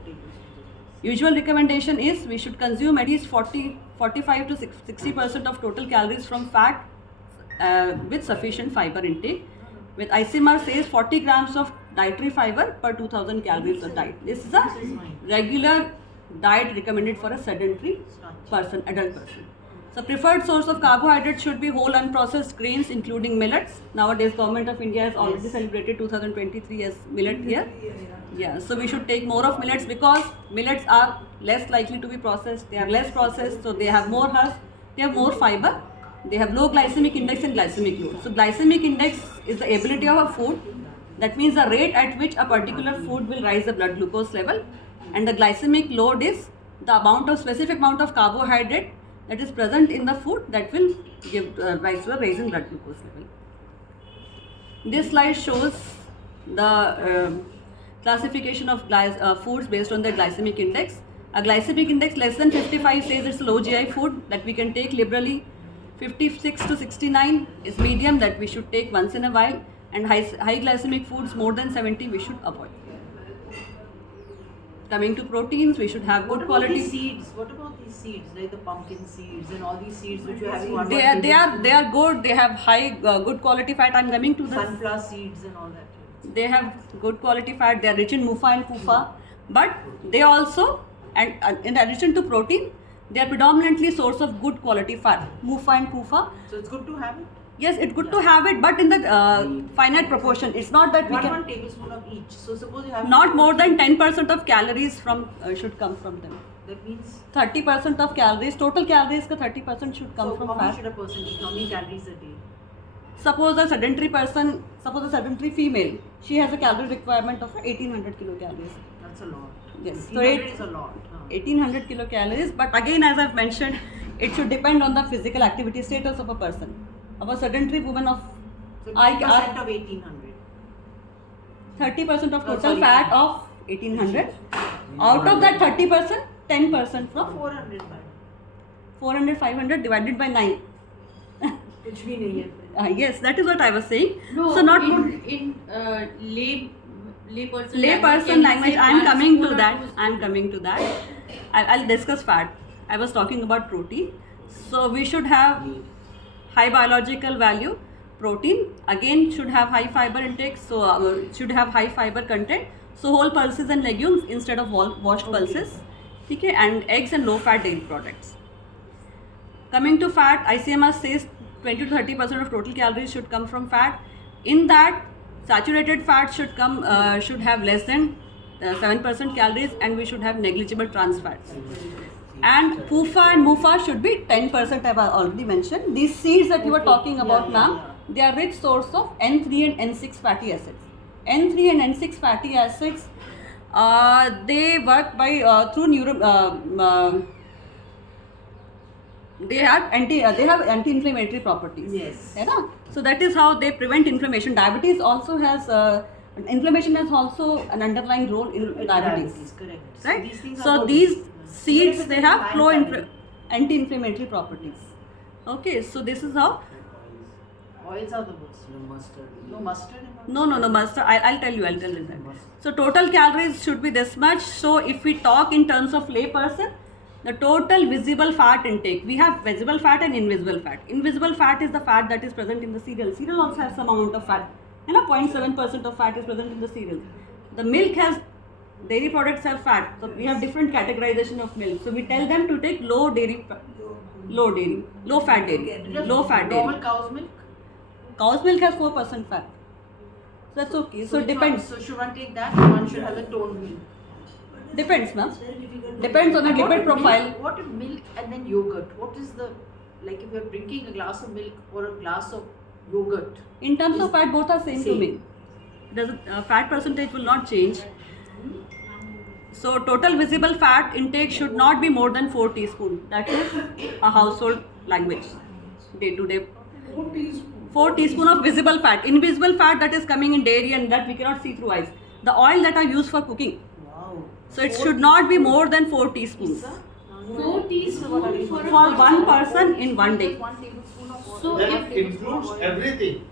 Usual recommendation is we should consume at least 45 to 60% of total calories from fat with sufficient fiber intake. With ICMR says 40 grams of dietary fiber per 2000 calories of diet. This is a regular diet recommended for a sedentary person, adult person. So preferred source of carbohydrates should be whole unprocessed grains including millets. Nowadays Government of India has already celebrated 2023 as Millet Year. Yeah, so we should take more of millets because millets are less likely to be processed, they are less processed, so they have more husk, they have more fiber, they have low glycemic index and glycemic load. So glycemic index is the ability of a food, that means the rate at which a particular food will raise the blood glucose level, and the glycemic load is the specific amount of carbohydrate that is present in the food that will give rise to a raise in blood glucose level. This slide shows the classification of foods based on their glycemic index. A glycemic index less than 55 says it's a low GI food that we can take liberally. 56 to 69 is medium, that we should take once in a while, and high glycemic foods more than 70 we should avoid. Coming to proteins, we should have good quality seeds. What about these seeds, like the pumpkin seeds and all these seeds which you have? They are good. They have high good quality fat. I'm coming to the sunflower seeds and all that. They have good quality fat. They are rich in MUFA and PUFA, but they also, and in addition to protein, they are predominantly source of good quality fat, MUFA and PUFA. So it's good to have it. Yes, it's good to have it, but in the finite proportion. It's not that one tablespoon of each. So suppose you have not more than 10% of calories from should come from them. That means 30% of calories, total calories ka 30% should come from fat. So how much fat. should a person eat? How many calories a day? Suppose a sedentary female, she has a calorie requirement of 1800 kilocalories. That's a lot. Yes, 1800 is a lot. 1800 kilocalories, but again, as I've mentioned, it should depend on the physical activity status of a person. Of a sedentary woman of so 10% of 1800. 30% of total fat of 1800. Out of that 30%, 10% from 400. 400, 500 divided by 9. Kuch bhi nahi hai. Yes, that is what I was saying. No, so not in layperson language. I am coming to that. I'll discuss fat. I was talking about protein. So we should have high biological value. Protein again should have high fiber intake, so should have high fiber content. So whole pulses and legumes instead of washed pulses. Okay, and eggs and low fat dairy products. Coming to fat, ICMR says 20 to 30% of total calories should come from fat. In that, saturated fat should have less than 7% calories, and we should have negligible trans fats. And PUFA and MUFA should be 10%. I've already mentioned. These seeds that you were talking about now, they are rich source of N3 and N6 fatty acids. N3 and N6 fatty acids, they work by through they have anti-inflammatory properties. Yes. Yeah, so that is how they prevent inflammation. Diabetes also has inflammation has also an underlying role in diabetes. Correct. Right. So these seeds, they have anti-inflammatory properties. Okay, so this is how. Oils are the worst. No mustard. No mustard. I'll tell you that. So total calories should be this much. So if we talk in terms of layperson, the total visible fat intake, we have visible fat and invisible fat. Invisible fat is the fat that is present in the cereal. Cereal also has some amount of fat. 0.7% of fat is present in the cereal. The milk has, dairy products have fat. So we have different categorization of milk. So we tell them to take low fat dairy. Normal cow's milk? Cow's milk has 4% fat. So that's okay. So it depends. So should one take that, or one should have the toned milk? Depends, ma'am. Depends on the lipid profile. What if milk and then yogurt? What is the, like if you're drinking a glass of milk or a glass of yogurt? In terms of fat, both are same to me. Fat percentage will not change. So total visible fat intake should not be more than 4 teaspoons. That is a household language, day to day. 4 teaspoons of visible fat. Invisible fat that is coming in dairy and that we cannot see through eyes. The oil that are used for cooking. Wow. So it should not be more than 4 teaspoons. 4 teaspoons for For one person in one day. 1 tablespoon of oil. So Then if it includes everything.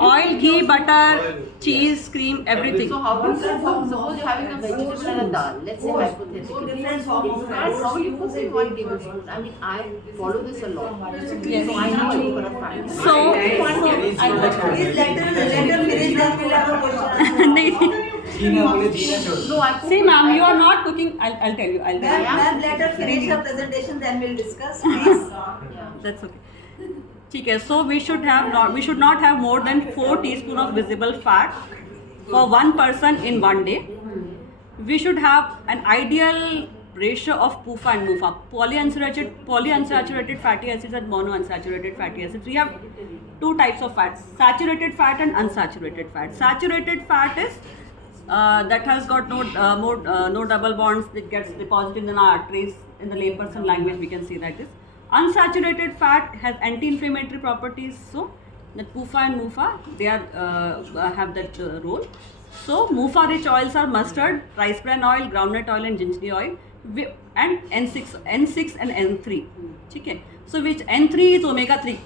Oil, ghee, butter, cheese, cream, everything. so how do you suppose you're having a vegetable and a dal, let's say hypothetically. different form of That's how you cook in 1 tablespoon. I mean, I follow this a lot. Yes. So I know for a fact. So, Please let her finish, then we'll have a question. No, I cook. see ma'am, you are not cooking. I'll tell you. Ma'am, let her finish her presentation, then we'll discuss, please. That's okay. Okay, so we should not have more than 4 teaspoons of visible fat for one person in one day. We should have an ideal ratio of PUFA and MUFA, polyunsaturated fatty acids and monounsaturated fatty acids. We have 2 types of fats: saturated fat and unsaturated fat. Saturated fat is that has got no double bonds. It gets deposited in our arteries. In the layperson language, we can say that is. Unsaturated fat has anti-inflammatory properties, so the PUFA and MUFA, they are have that role. So MUFA-rich oils are mustard, rice bran oil, groundnut oil, and gingery oil, and N6 and N3. Okay. So which N3 is omega 3.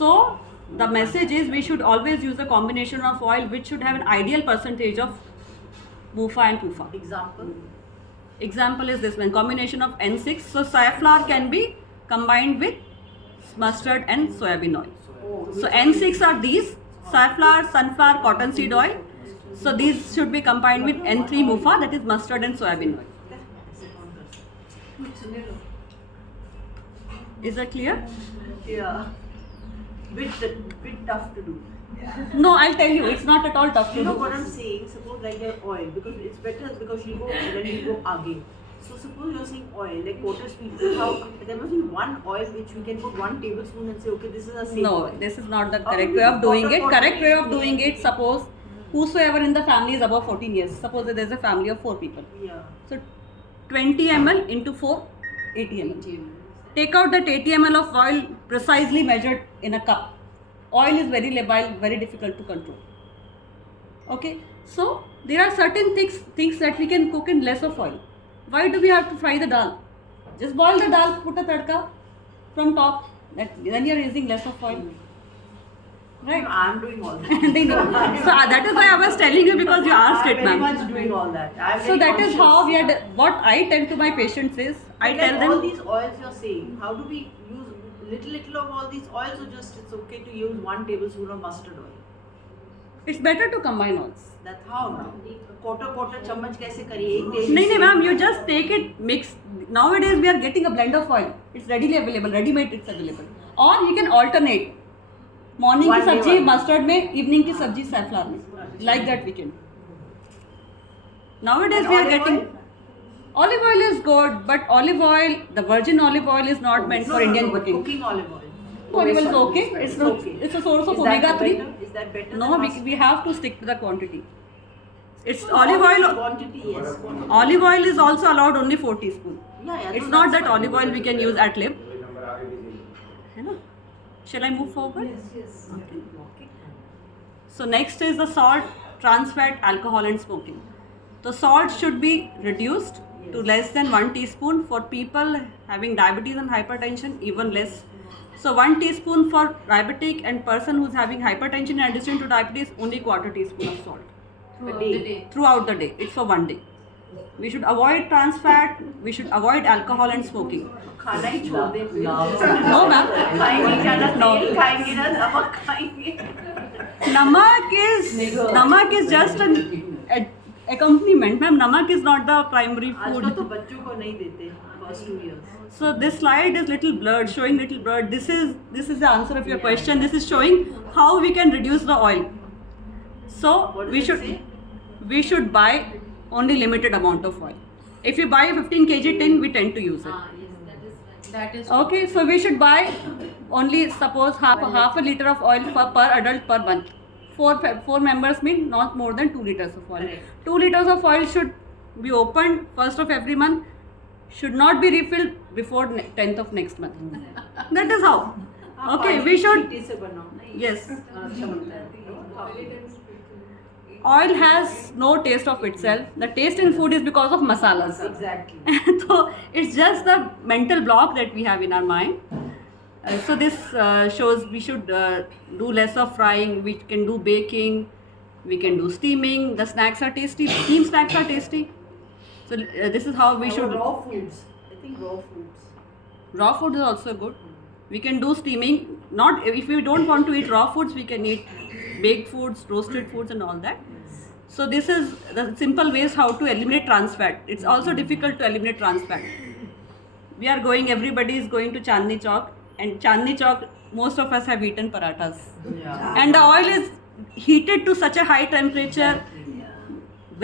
So the message is we should always use a combination of oil which should have an ideal percentage of MUFA and PUFA. Example is this one, combination of N6. So safflower can be combined with mustard and soybean oil. So N6 are these: safflower, sunflower, cottonseed oil. So these should be combined with N3 MUFA, that is mustard and soybean oil. Is that clear? Yeah. Bit tough to do. No, I'll tell you, it's not at all tough to You know do. what I'm saying? Suppose like your oil, because it's better because you go when you go again. So suppose you're saying oil, like quarter sweet. How there must be one oil which we can put 1 tablespoon and say, okay, this is a safe No, oil. this is not the How correct do way you of doing proper it. quantity? Correct way of doing it, suppose whosoever in the family is above 14 years. Suppose that there is a family of 4 people. Yeah. So 20 ml into 4, 80 ml. Take out that 80 ml of oil precisely measured in a cup. Oil is very labile, very difficult to control. Okay, so there are certain things that we can cook in less of oil. Why do we have to fry the dal? Just boil the dal, put a tadka from top. Then you are using less of oil. Right? I'm doing all that. So that is why I was telling you, because you asked I'm it, very ma'am. much doing all that. I'm So very that is conscious. how we are. What I tell to my patients is, I Like tell all them. these oils you're saying, how do we use little of all these oils, or just it's okay to use 1 tablespoon of mustard oil? It's better to combine oils. That's how now. Quarter chammach kaise kariye? Ek tablespoon. No, ma'am, you just take it, mix. Nowadays we are getting a blend of oil. It's readily available, ready-made it's available. Or you can alternate. Morning की One day सब्जी one. mustard में, evening की सब्जी safflower में. Like that we can. Nowadays And we are olive getting. oil? Olive oil is good, but olive oil, the virgin olive oil is not meant for Indian but cooking. Cooking olive oil. Olive oil is okay. It's okay. It's a source of Is that omega 3. better? Is that better? No, than we have to stick to the quantity. It's mustard? olive oil. Quantity, yes. Quantity. Olive oil is also allowed only 4 teaspoons. Yeah, It's no, not that's that fine. olive oil we can use at lib. है ना? Shall I move forward? Yes. Okay. So next is the salt, trans fat, alcohol and smoking. The salt should be reduced to less than 1 teaspoon for people having diabetes and hypertension, even less. So 1 teaspoon for diabetic and person who's having hypertension in addition to diabetes, only quarter teaspoon of salt throughout the day. It's for 1 day. We should avoid trans fat, we should avoid alcohol and smoking. खाना ही छोड़ दे फिर। No, ma'am. खाएंगे क्या ना No. तेल खाएंगे ना नमक खाएंगे। Namak is just an accompaniment, ma'am. Namak is not the primary आजकल तो food. बच्चों को नहीं देते first 2 years. So this slide is little blurred, showing little blurred. This is the answer of your question. This is showing how we can reduce the oil. So What we does it should say? we should buy only limited amount of oil. If you buy a 15 kg tin, we tend to use it. That is Okay, so we should buy only, suppose half a liter of oil per adult per month. Four members mean not more than 2 liters of oil. Correct. 2 liters of oil should be opened first of every month. Should not be refilled before 10th of next month. That is how. Okay, we should. चीटी से बना हो ना, Yes. अच्छा बनता है. Oil has no taste of itself. The taste in food is because of masalas. Exactly. So it's just the mental block that we have in our mind. So this shows we should do less of frying. We can do baking. We can do steaming. The snacks are tasty. Steam snacks are tasty. So this is how we should. Raw foods. I think raw foods. Raw food is also good. We can do steaming. Not if we don't want to eat raw foods, we can eat baked foods, roasted foods, and all that. So this is the simple ways how to eliminate trans fat. It's also difficult to eliminate trans fat. We are going. Everybody is going to Chandni Chowk, and Chandni Chowk, most of us have eaten parathas, and the oil is heated to such a high temperature,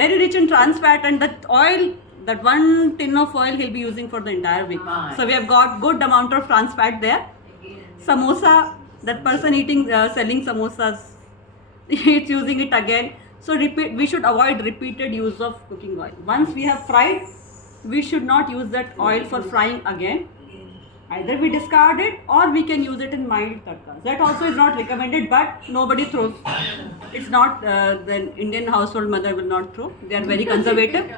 very rich in trans fat, and that oil. That one tin of oil he'll be using for the entire week. So we have got good amount of trans fat there. Samosa, that person selling samosas, it's using it again. So we should avoid repeated use of cooking oil. Once we have fried, we should not use that oil for frying again. Either we discard it or we can use it in mild tadkas. That also is not recommended, but nobody throws. It's not, the Indian household mother will not throw. They are very conservative.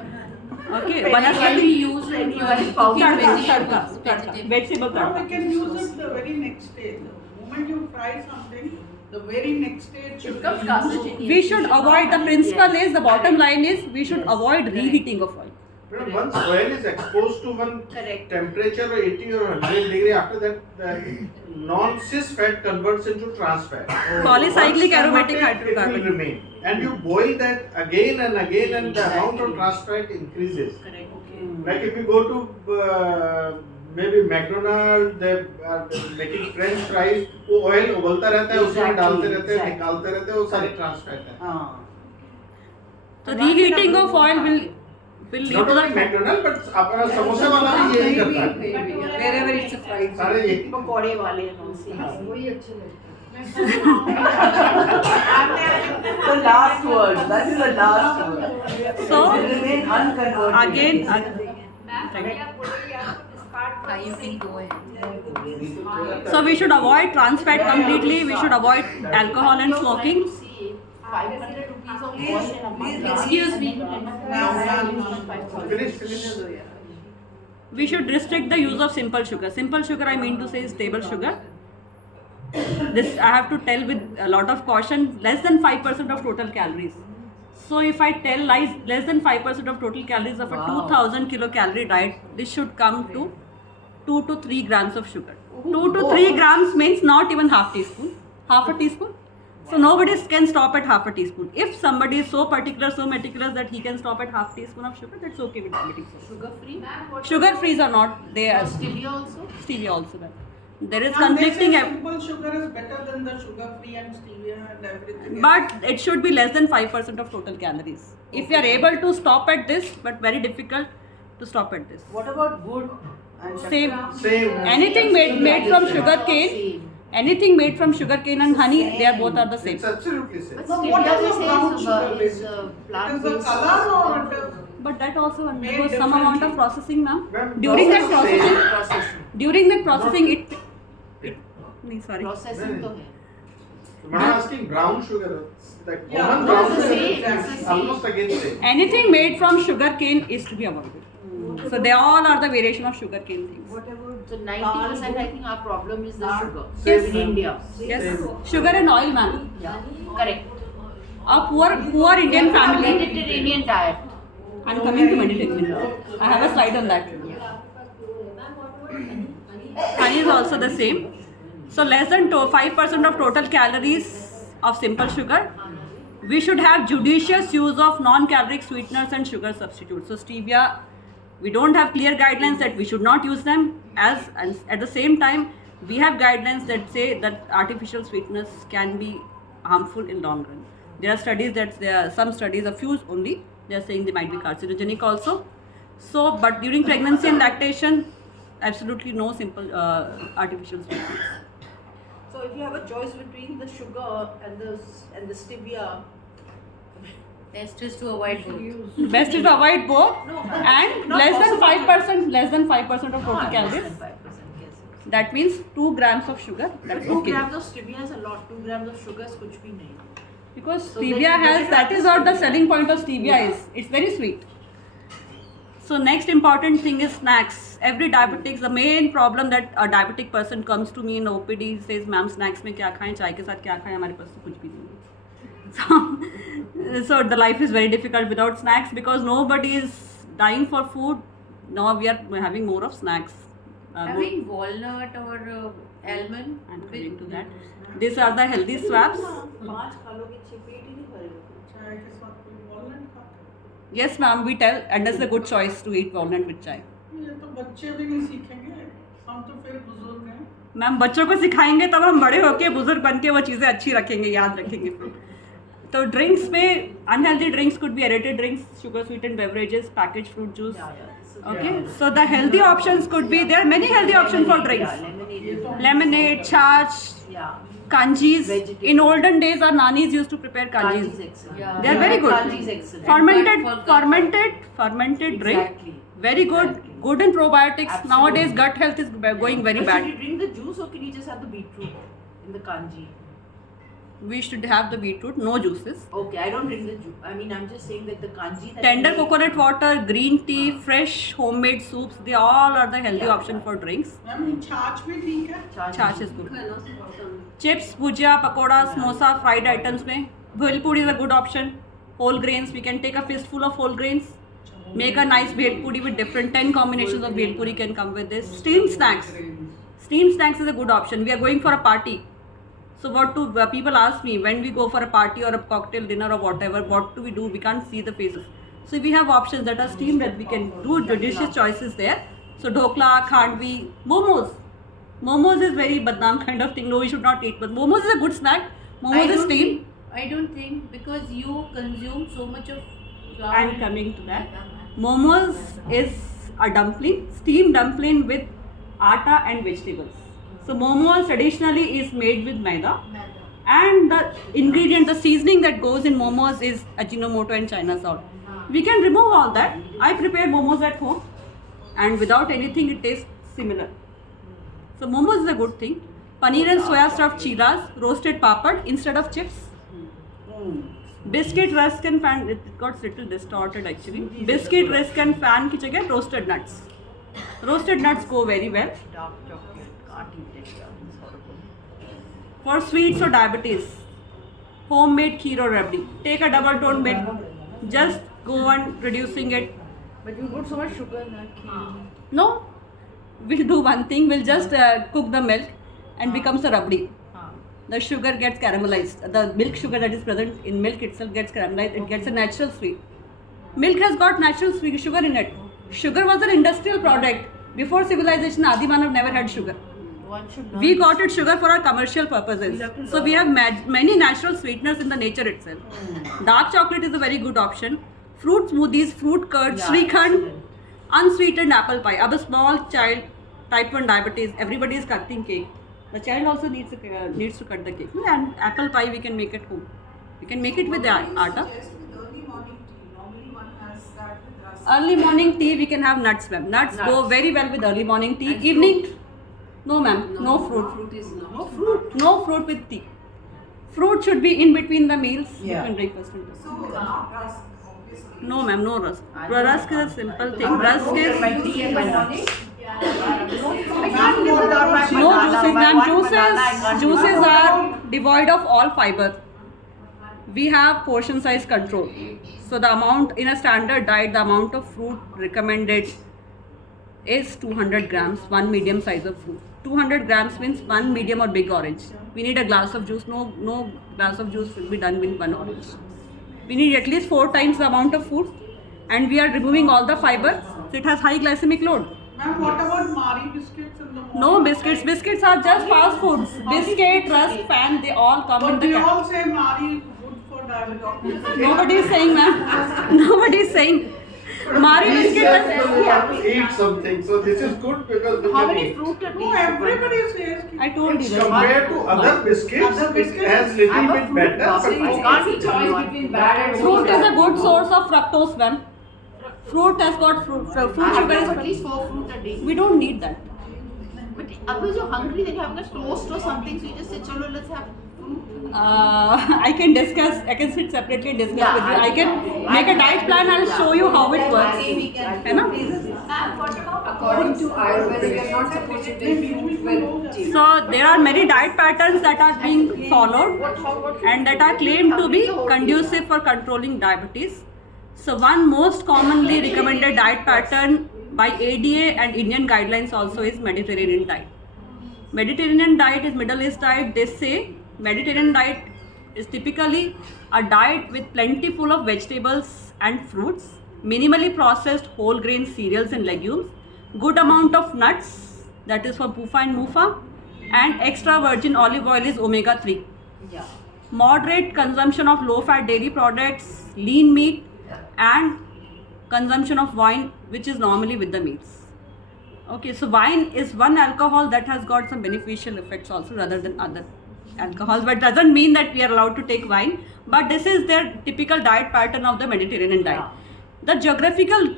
Okay, Can we use any oil cooking vegetable Now tadka. we can use it the very next day. The moment you fry something, the very next day it should Comes be cast used. chutney. We should avoid, the principle is, the bottom line is, we should avoid reheating of oil. But once oil is exposed to one Correct. temperature of 80 or 100 degree, after that the non-cis fat converts into trans fat. Polycyclic Once aromatic converted, it hydrocarbon. will remain. And you boil that again and again, and the amount of trans fat increases. Correct. Like if you go to maybe McDonald's, they are making French fries, वो oil उबलता रहता है, उसमें डालते रहते हैं, निकालते रहते हैं, वो सारी trans fat है. So reheating of oil will lead Not to only the McDonald's, but अपना समोसे वाला भी यही करता है. Wherever it's a fried. सारे यही. पकौड़े वाले and all things. वही अच्छे लगते हैं. The last word. That is the last word. So It remain unconverted. again, You can go ahead. so we should avoid trans fat completely. We should avoid alcohol and smoking. 500 rupees of oil in a month. Excuse me. Finish. We should restrict the use of simple sugar. Simple sugar, I mean to say, is table sugar. This I have to tell with a lot of caution. Less than 5% of total calories. So if I tell less than 5% of total calories of a 2000 kilocalorie diet, this should come to 2 to 3 grams of sugar. 2 to 3 grams means not even half teaspoon. Half a teaspoon. So nobody can stop at half a teaspoon. If somebody is so particular, so meticulous that he can stop at half teaspoon of sugar, that's okay with diabetes. Sugar free? Sugar frees are not there. Stevia also? Stevia also there. There is And they say conflicting, simple sugar is better than the sugar free and stevia and everything. but it should be less than 5% of total calories. If you are able to stop at this, but very difficult to stop at this. What about wood and Same. Same. Anything made from sugar cane, anything made from sugar cane and honey, they are both are the same. It's absolutely same. No, what is Stevia the brown sugar is basically? It is the color or it is? But that also undergoes Made some amount of differently. processing, ma'am. Ma'am, During that processing- processing, during that processing, it sorry. Processing तो है. When I'm asking brown sugar, the Yeah, common no, brown it's the sugar same, is it's the almost again same. Anything made from sugar cane is to be avoided. So they all are the variation of sugar cane things. So 90% I think our problem is the sugar Yes. in India. Yes, sugar and oil, ma'am. Yeah. Correct. A poor Indian family. Mediterranean diet. I'm coming to Mediterranean. I have a slide on that. Honey is also the same. So less than 5% of total calories of simple sugar. We should have judicious use of non-caloric sweeteners and sugar substitutes. So stevia, we don't have clear guidelines that we should not use them. And at the same time, we have guidelines that say that artificial sweeteners can be harmful in long run. There are studies some studies, a few only, they are saying they might be carcinogenic also. So, but during pregnancy and lactation, absolutely no simple artificial sweeteners. So if you have a choice between the sugar and the stevia, Best is to avoid both. Best is to avoid both and less than 5% of total Less calories. than 5%, yes. That means 2 grams of sugar. That's 2 okay. grams of stevia is a lot. 2 grams of sugar is कुछ भी नहीं. Because So stevia then has, that is what the selling point of stevia is. It's very sweet. So next important thing is snacks. Every diabetic, the main problem that a diabetic person comes to me in OPD says, "Ma'am, snacks में क्या खाएं, चाय के साथ क्या खाएं, हमारे पास तो कुछ भी नहीं है." So the life is very difficult without snacks because nobody is dying for food. Now we are having more of snacks. Having walnut or almond. I'm coming to that. These are the healthy swaps. 5 खा लोगे 6 पेट ही नहीं भरेगा. चाय के साथ कोई walnut खाता Yes, ma'am, we tell, and that's a good choice to eat walnut with chai. है. ये तो बच्चे भी नहीं सीखेंगे. हम तो फिर बुजुर्ग हैं. मैम बच्चों को सिखाएंगे तब हम बड़े होके बुजुर्ग बन के वो चीज़ें अच्छी रखेंगे, याद रखेंगे फिर. तो ड्रिंक्स में unhealthy drinks could be aerated drinks, sugar sweetened beverages, package fruit juice. Okay, so the healthy options could be, there are many healthy options for drinks. Lemonade, छाछ, kanjis. In olden days, our nannies used to prepare kanjis. Yeah. They are very good. Kanji is excellent. Fermented drink. Exactly. Very good. Exactly. Good in probiotics. Absolutely. Nowadays, gut health is going very But bad. should you drink the juice or can you just have the beetroot in the kanji? We should have the beetroot, no juices. Okay, I don't drink the juice. I mean, I'm just saying that the kanji. That Tender you make- coconut water, green tea, fresh homemade soups, they all are the healthy option for drinks. Ma'am छाछ भी ठीक है. Chach is good. Chips, bhujia, pakoda, samosa, fried items में bhelpuri is a good option. Whole grains, we can take a fistful of whole grains. Make a nice bhelpuri with different 10 combinations of bhelpuri can come with this. Steamed snacks. Steamed snacks is a good option. We are going for a party. So what do people ask me when we go for a party or a cocktail dinner or whatever, what do we do? We can't see the faces. So we have options that are steamed that we can do judicious choices there. So dhokla, khandvi, momos. Momos is very badnaam kind of thing. No, we should not eat. But momos is a good snack. Momos is steamed. I don't think because you consume so much of flour. I'm coming to that. Momos is a dumpling, steamed dumpling with atta and vegetables. So momos traditionally is made with maida. And the ingredient, the seasoning that goes in momos is Ajinomoto and China salt. We can remove all that. I prepare momos at home and without anything it tastes similar. So momos is a good thing. Paneer and soya stuffed chilas, roasted papad instead of chips. Biscuit, rusk and fan, it got little distorted actually. Biscuit, rusk and fan ki jagah roasted nuts. Roasted nuts go very well. Dark chocolate, can't eat it. Yeah, it's horrible. For sweets or diabetes, homemade kheer or rabdi. Take a double tone milk, just go on reducing it. But you put so much sugar in that kheer. No, we'll do one thing, we'll just cook the milk and becomes a rabdi. The sugar gets caramelized. The milk sugar that is present in milk itself gets caramelized. It gets a natural sweet. Milk has got natural sweet sugar in it. Sugar was an industrial product. Before civilization, Adi Manav never had sugar. One should not. We got it sugar for our commercial purposes. So we have many natural sweeteners in the nature itself. Dark chocolate is a very good option. Fruit smoothies, fruit curds, Srikhand, unsweetened apple pie. अब a small child, type 1 diabetes, everybody is cutting cake. The child also needs to cut the cake. And apple pie we can make at home. We can make it with the atta. Early morning tea we can have nuts, ma'am. Nuts go very well with early morning tea. Evening, no ma'am, no fruit. Fruit is not. No fruit. No fruit with tea. Fruit should be in between the meals. Yeah. Between breakfast and dinner. No ma'am, no rusk. Rusk is a simple thing. Rusk is My tea and my nuts. no juices. Ma'am, juices are devoid of all fiber. We have portion size control. So the amount in a standard diet, the amount of fruit recommended is 200 grams, one medium size of fruit. 200 grams means one medium or big orange. We need a glass of juice. No glass of juice will be done with one orange. We need at least 4 times the amount of food, and we are removing all the fiber. So it has high glycemic load. Ma'am, what about Marie biscuits in the morning? No biscuits. Biscuits are just fast foods. Biscuit, rusk, pan, they all come in But the they cat. all say Marie is good for diabetes. Nobody is saying, ma'am. Nobody is saying. Mari He biscuit said is. to eat something, so this is good because we How can many eat. fruit are No, everybody says. I told you that. Compared to other biscuits, it has little bit better. I but can't eat choice between bad and Fruit is a good source of fructose, ma'am. Fruit has got fruit I sugar have is. at least 4 fruit a day. We don't need that. But otherwise you're hungry, then you're having a toast or something, so you just say, chalo, let's have fruit. I can sit separately and discuss Yeah, with you. I can make a diet plan. I'll show you how it works. we can है ना? And what about According to Ayurveda, you are not supposed to take fruit with tea. So there are many diet patterns that are being followed and that are claimed to be conducive for controlling diabetes. So one most commonly recommended diet pattern by ADA and Indian guidelines also is Mediterranean diet. Mediterranean diet is Middle East diet. They say Mediterranean diet is typically a diet with plenty full of vegetables and fruits, minimally processed whole grain cereals and legumes, good amount of nuts, that is for PUFA and MUFA, and extra virgin olive oil is omega-3. Yeah. Moderate consumption of low-fat dairy products, lean meat, and consumption of wine, which is normally with the meats. Okay, so wine is one alcohol that has got some beneficial effects also rather than other alcohols, but doesn't mean that we are allowed to take wine. But this is their typical diet pattern of the Mediterranean diet. The geographical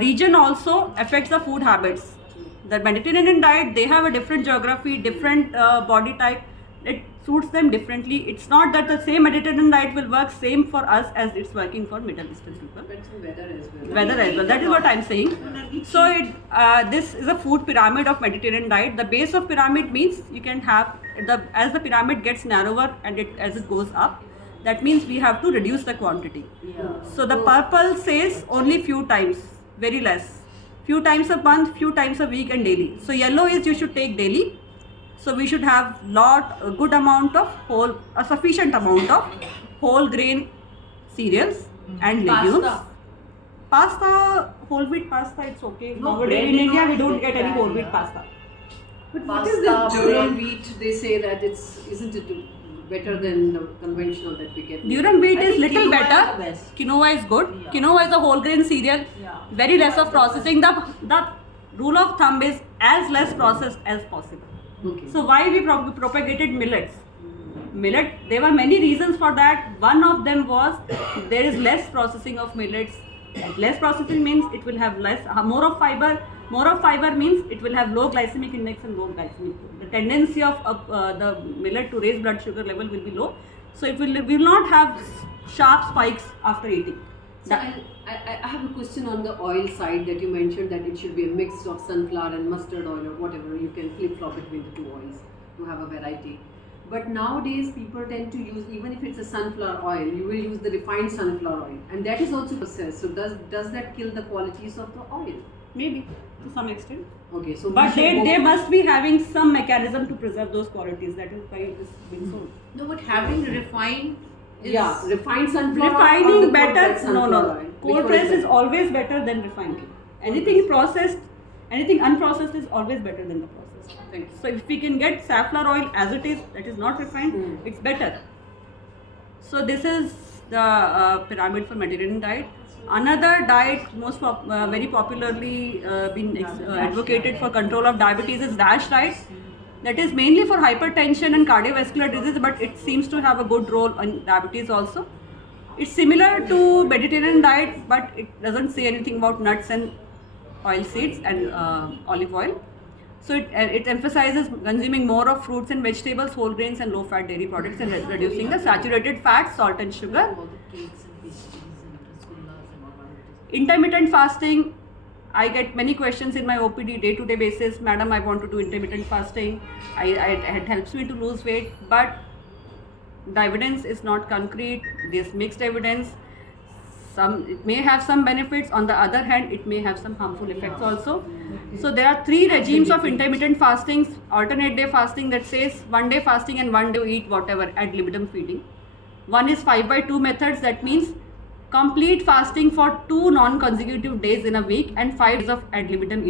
region also affects the food habits. The Mediterranean diet, they have a different geography, different body type. It suits them differently. It's not that the same Mediterranean diet will work same for us as it's working for Middle Eastern people. Depends on weather as well. Weather as well. That is what I'm saying. So this is a food pyramid of Mediterranean diet. The base of pyramid means you can have as the pyramid gets narrower and as it goes up, that means we have to reduce the quantity. So the purple says only few times, very less. Few times a month, few times a week and daily. So yellow is you should take daily. So we should have a good amount of a sufficient amount of whole grain cereals and legumes. Pasta, whole wheat pasta, it's okay. Nowadays in India we don't get any whole wheat pasta. But what is this durum wheat? They say that isn't it better than the conventional that we get? Durum wheat is little quinoa is better. the best. Quinoa is good. Quinoa is a whole grain cereal. Very less of processing. The rule of thumb is as less processed as possible. Okay. So why we propagated millets? Millet, there were many reasons for that. One of them was there is less processing of millets. Less processing means it will have more of fiber. More of fiber means it will have low glycemic index and low glycemic. The tendency of the millet to raise blood sugar level will be low. So it will not have sharp spikes after eating. So I have a question on the oil side that you mentioned that it should be a mix of sunflower and mustard oil or whatever. You can flip-flop between the two oils to have a variety. But nowadays people tend to use, even if it's a sunflower oil, you will use the refined sunflower oil, and that is also processed. So does that kill the qualities of the oil? Maybe to some extent. Okay, so But they must be having some mechanism to preserve those qualities. That is why it is being sold. No, but having refined is refined sunflower oil. Refining or the better. cold-pressed sunflower oil? Cold Which one press is better? always better than refined. Anything processed, anything unprocessed is always better than the processed. Thank you. So if we can get safflower oil as it is, that is not refined, it's better. So this is the pyramid for Mediterranean diet. Another diet very popularly been advocated for control of diabetes is DASH diet. That is mainly for hypertension and cardiovascular disease, but it seems to have a good role in diabetes also. It's similar to Mediterranean diet, but it doesn't say anything about nuts and oil seeds and olive oil. So it emphasizes consuming more of fruits and vegetables, whole grains and low-fat dairy products, and reducing the saturated fat, salt and sugar. Intermittent fasting, I get many questions in my OPD day-to-day basis. Madam, I want to do intermittent fasting. It helps me to lose weight, but the evidence is not concrete. There's mixed evidence. It may have some benefits. On the other hand, it may have some harmful effects also. So there are 3 regimes of intermittent fastings. Alternate day fasting that says 1 day fasting and 1 day eat whatever, ad libitum feeding. One is 5/2 methods, that means complete fasting for 2 non-consecutive days in a week and 5 days of ad libitum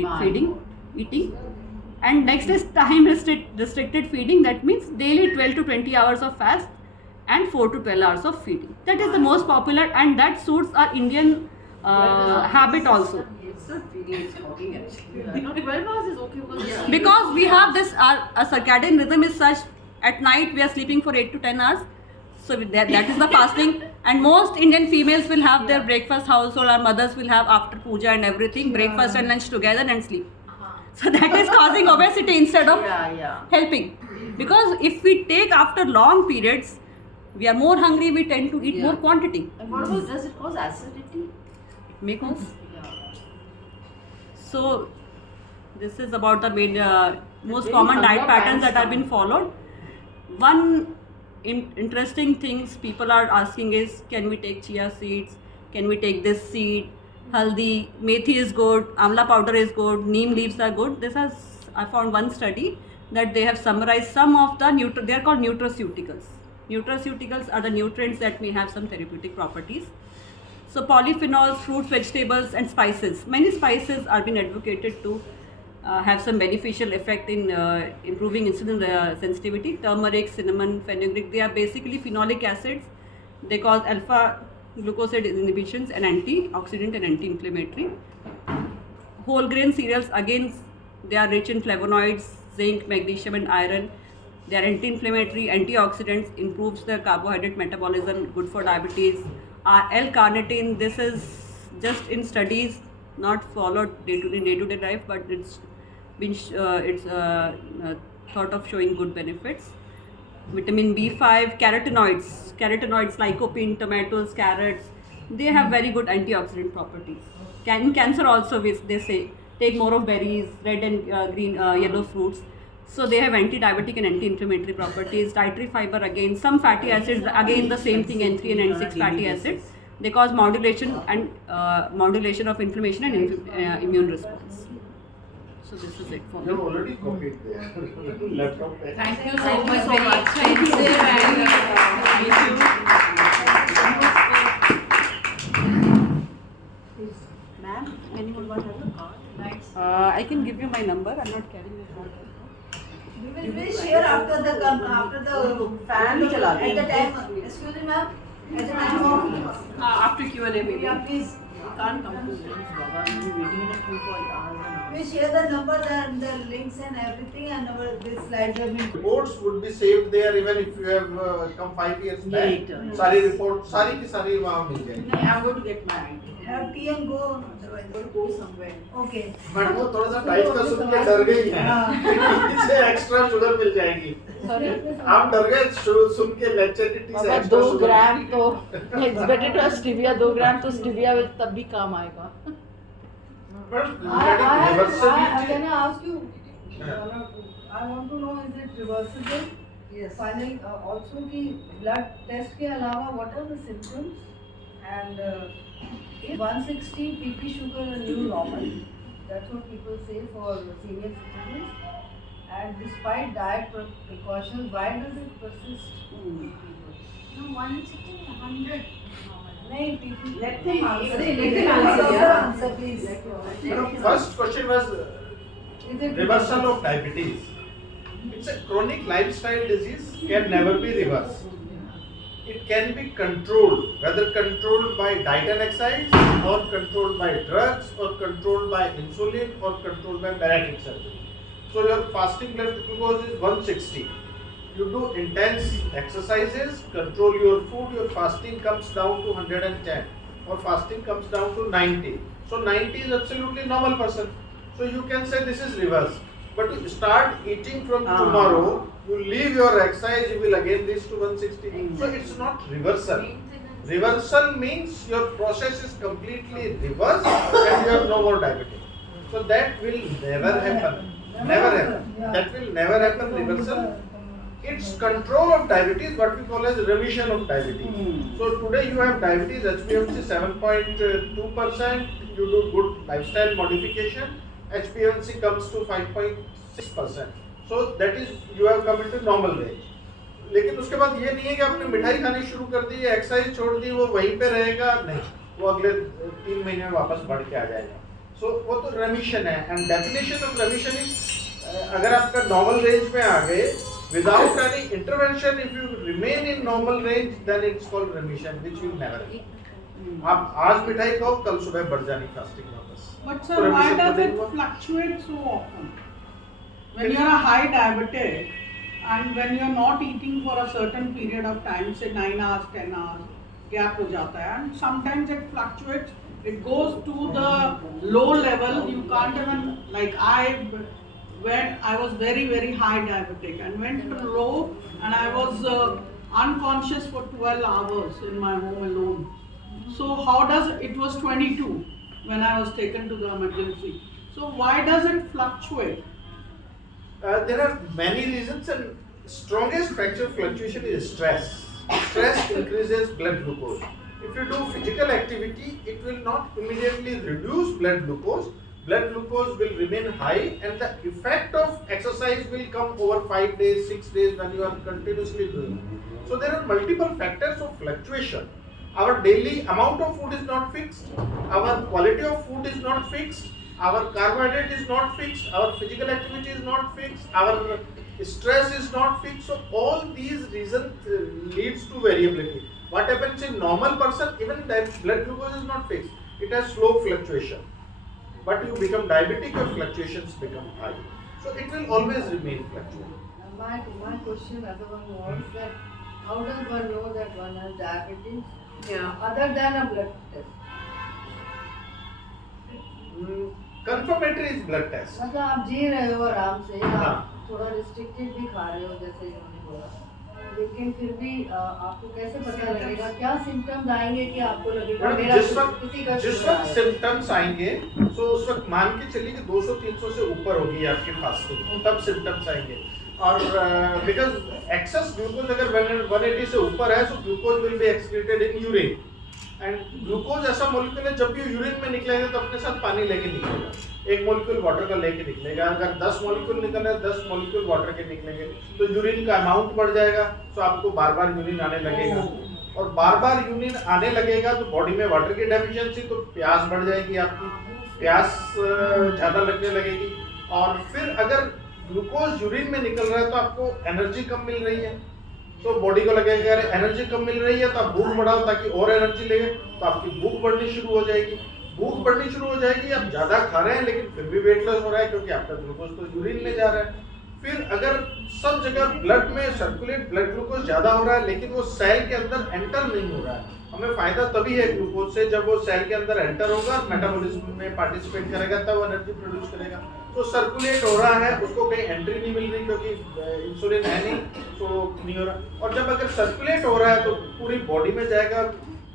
eating. And next is time restricted feeding, that means daily 12 to 20 hours of fast and 4 to 12 hours of feeding. That is the most popular, and that suits our Indian habit also. It's not feeding, it's talking actually. 12 hours is okay Because we have this, our circadian rhythm is such, at night we are sleeping for 8 to 10 hours. So that is the fasting, and most Indian females will have their breakfast household. Our mothers will have after puja and everything, breakfast and lunch together and sleep. So that is causing obesity instead of Yeah. helping. Because if we take after long periods, we are more hungry, we tend to eat more quantity. And what about, does it cause acidity? May cause. Yeah. So this is about the main, most Very common diet hunger patterns that pants have been followed. One interesting things people are asking is, can we take chia seeds? Can we take this seed? Haldi, methi is good, amla powder is good, neem leaves are good. I found one study that they have summarized some of the they are called nutraceuticals. Nutraceuticals are the nutrients that may have some therapeutic properties. So polyphenols, fruits, vegetables and spices. Many spices are being advocated to have some beneficial effect in improving insulin sensitivity. Turmeric, cinnamon, fenugreek, they are basically phenolic acids. They cause alpha glucoside inhibitions and antioxidant and anti-inflammatory. Whole grain cereals, again, they are rich in flavonoids, zinc, magnesium and iron. They are anti-inflammatory, antioxidants, improves the carbohydrate metabolism, good for diabetes. L-carnitine, this is just in studies, not followed day-to-day life, but it's been thought of showing good benefits. Vitamin B5, carotenoids, lycopene, tomatoes, carrots, they have very good antioxidant properties. In cancer also, they say, take more of berries, red and green, yellow fruits. So they have anti-diabetic and anti-inflammatory properties. Dietary fiber, again, some fatty acids, again the same thing, N3 and N6 fatty acids. They cause modulation of inflammation and immune response. So this is it for me. They've already copied there. Laptop. Thank you so much. Very expensive and Ma'am, anyone want to have a card? I can give you my number. I'm not carrying it out. We will share after the Fan chala at the time. Excuse me, ma'am. At the time of After Q&A maybe. yeah, please. Can't come to this, Baba. We'll be waiting in a queue for hours and hours. We share the numbers and the links and everything, and this slides have been. Reports would be saved there even if you have come 5 years back. Later. सारी report सारी की सारी वहाँ मिल जाएगी. No, I'm going to get my ID. Have tea and go. Otherwise, I'm going to go somewhere. okay. Madam वो थोड़ा सा tight का सुन के डर गई हैं. इससे एक्स्ट्रा शुगर मिल जाएगी. आप डर गए सुन के लेक्चर की से बाबा एक्स्ट्रा 2 शुगर. ग्राम तो it's better to have stevia 2 ग्राम तो stevia will तब भी काम आएगा. Madam Can I ask you? Yeah. I want to know, is it reversible? Yes. Finally, also कि blood test के अलावा what are the symptoms? And is 160 pp sugar a new normal? That's what people say for senior citizens. And despite diet precautions, why does it persist? No, 160, 100. नहीं, people. Let them answer. Let them answer, yeah. Answer, please. Madam first question was Is it reversal of diabetes. It's a chronic lifestyle disease, can never be reversed. It can be controlled, whether controlled by diet and exercise, or controlled by drugs, or controlled by insulin, or controlled by bariatric surgery. So your fasting blood glucose is 160. You do intense exercises, control your food, your fasting comes down to 110, or fasting comes down to 90. So 90 is absolutely normal person. So you can say this is reverse. But you start eating from tomorrow, you leave your exercise, you will again reach to 160. So it's not reversal. Reversal means your process is completely reversed and you have no more diabetes. So that will never happen. Never happen. That will never happen, reversal. It's control of diabetes, what we call as remission of diabetes. So today you have diabetes, HbA1c 7.2%, you do good lifestyle modification, HbA1c comes to 5.6%. So that is, you have come into normal range. लेकिन उसके बाद ये नहीं है कि आपने मिठाई खानी शुरू कर दी, एक्सरसाइज छोड़ दी, वो वहीं पे रहेगा, नहीं, वो अगले 3 महीने में वापस बढ़ के आ जाएगा. So वो तो remission है, and definition of remission is अगर आपका normal range में आ गए, without any intervention, if you remain in normal range, then it's called remission, which will never happen. आप आज मिठाई खाओ, कल सुबह बढ़ जानी फास्टिंग वापस. But sir, why does it fluctuate so often? When you are a high diabetic and when you are not eating for a certain period of time, say 9 hours, 10 hours, gap हो जाता है, and sometimes it fluctuates it goes to the low level. You can't even, like I was very, very high diabetic and went to low, and I was unconscious for 12 hours in my home alone. So how does it was 22 when I was taken to the emergency. So why does it fluctuate? There are many reasons, and strongest factor of fluctuation is stress. Stress increases blood glucose. If you do physical activity, it will not immediately reduce blood glucose. Blood glucose will remain high, and the effect of exercise will come over 5 days, 6 days when you are continuously doing. So there are multiple factors of fluctuation. Our daily amount of food is not fixed. Our quality of food is not fixed. Our carbohydrate is not fixed. Our physical activity is not fixed. Our stress is not fixed. So all these reasons leads to variability. What happens in normal person, even that blood glucose is not fixed. It has slow fluctuation. But you become diabetic, your fluctuations become high. So it will always remain fluctuating. My question, other one was that how does one know that one has diabetes? Yeah. Other than a blood test. Confirmatory is blood test. मतलब आप जी रहे हो आराम से, हाँ. आप थोड़ा restricted भी खा रहे हो जैसे इन्होंने बोला, लेकिन फिर भी आपको कैसे पता लगेगा, क्या सिम्टम्स आएंगे कि आपको लगेगा मेरा किसी का जिस वक्त सिम्टम्स आएंगे, तो उस वक्त मान के चलिए कि 200-300 से ऊपर होगी आपकी फास्टिंग, तब सिम्टम्स आएंगे. और बिकॉज एक्सेस ग्लूकोज अगर 180 से ऊपर है, तो glucose will be excreted in urine. And glucose ऐसा मॉलिक्यूल है, जब भी यूरिन में निकलेगा तो अपने साथ पानी लेके निकलेगा. एक मॉलिक्यूल वाटर का लेके निकलेगा. अगर 10 मॉलिक्यूल निकल रहे हैं, 10 मॉलिक्यूल वाटर के निकलेंगे, तो यूरिन का अमाउंट बढ़ जाएगा. तो आपको बार बार यूरिन आने लगेगा, और बार बार यूरिन आने लगेगा तो बॉडी में वाटर की डेफिशिएंसी, तो प्यास बढ़ जाएगी, आपकी प्यास ज़्यादा लगने लगेगी. और फिर अगर ग्लूकोज यूरिन में निकल रहा है तो आपको एनर्जी कम मिल रही है, तो बॉडी को लगेगा अरे एनर्जी कम मिल रही है, तो आप भूख बढ़ाओ ताकि और एनर्जी लगे, तो आपकी भूख बढ़नी शुरू हो जाएगी. भूख बढ़नी शुरू हो जाएगी, आप ज़्यादा खा रहे हैं लेकिन फिर भी वेट लॉस हो रहा है, क्योंकि आपका ग्लूकोज तो यूरिन में जा रहा है. फिर अगर सब जगह ब्लड में सर्कुलेट ब्लड ग्लूकोज ज़्यादा हो रहा है, लेकिन वो सेल के अंदर एंटर नहीं हो रहा है. हमें फायदा तभी है ग्लूकोज से जब वो सेल के अंदर एंटर होगा, मेटाबॉलिज्म में पार्टिसिपेट करेगा, तब वो एनर्जी प्रोड्यूस करेगा. तो सर्कुलेट हो रहा है, उसको कहीं एंट्री नहीं मिल रही क्योंकि इंसुलिन है नहीं, तो नहीं हो रहा. और जब अगर सर्कुलेट हो रहा है तो पूरी बॉडी में जाएगा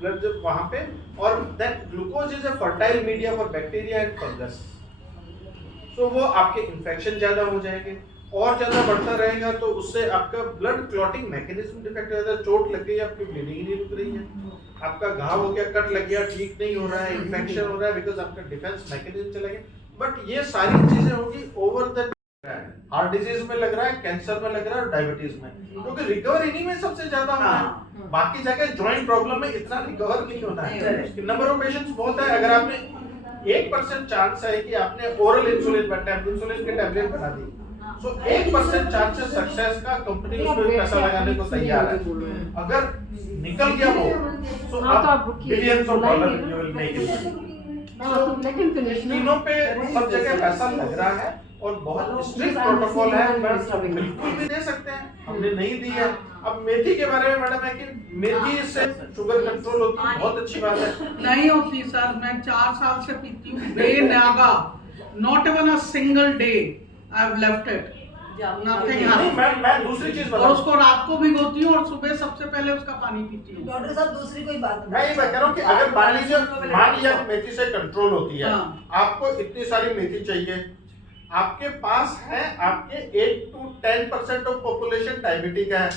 ब्लड जब वहाँ पे, और that glucose is a fertile media for bacteria and fungus. तो वो आपके इन्फेक्शन ज़्यादा हो जाएंगे, और ज़्यादा बढ़ता रहेगा तो उससे आपका ब्लड क्लॉटिंग मैकेनिज्म डिफेक्ट हो जाता है. चोट लग गई, आपकी ब्लीडिंग ही नहीं रुक रही है, आपका घाव हो गया, कट लग गया, ठीक नहीं हो रहा है, इन्फेक्शन हो रहा है, बिकॉज आपका डिफेंस मैकेनिज्म चला गया. बट ये सारी चीजें होगी ओवर द हार्ट डिजीज में लग रहा है, कैंसर में लग रहा है, और डायबिटीज में, क्योंकि रिकवर इन्हीं में सबसे ज्यादा होना है. बाकी जगह जॉइंट प्रॉब्लम में इतना रिकवर नहीं होना है. नंबर ऑफ पेशेंट्स बहुत है. अगर आपने 1% चांस है कि आपने ओरल इंसुलिन के टैबलेट बना दी, सो 1% चांस है सक्सेस का. कंपनी उसमें पैसा लगाने को तैयार है. अगर निकल गया वो, तो आप billions of dollar you will make it. तीनों पे सब जगह पैसा लग रहा है, और बहुत स्ट्रिक्ट प्रोटोकॉल है. बिल्कुल भी दे सकते हैं, हमने नहीं दी है. अब मेथी के बारे में मैडम है कि मेथी से शुगर कंट्रोल होती है, बहुत अच्छी बात है. नहीं होती सर, मैं 4 साल से पीती हूँ बेनागा. Not even a single day I have left it. Nothing. मैं दूसरी चीज और उसको रात को भिगोती हूँ और सुबह सबसे पहले उसका पानी पीती हूँ. डॉक्टर साहब दूसरी कोई बात नहीं, मैं कह रहा हूँ कि अगर मान लीजिए मेथी से कंट्रोल होती है, आपको इतनी सारी मेथी चाहिए, आपके पास है, आपके 8 to 10% ऑफ पॉपुलेशन डायबिटिक है,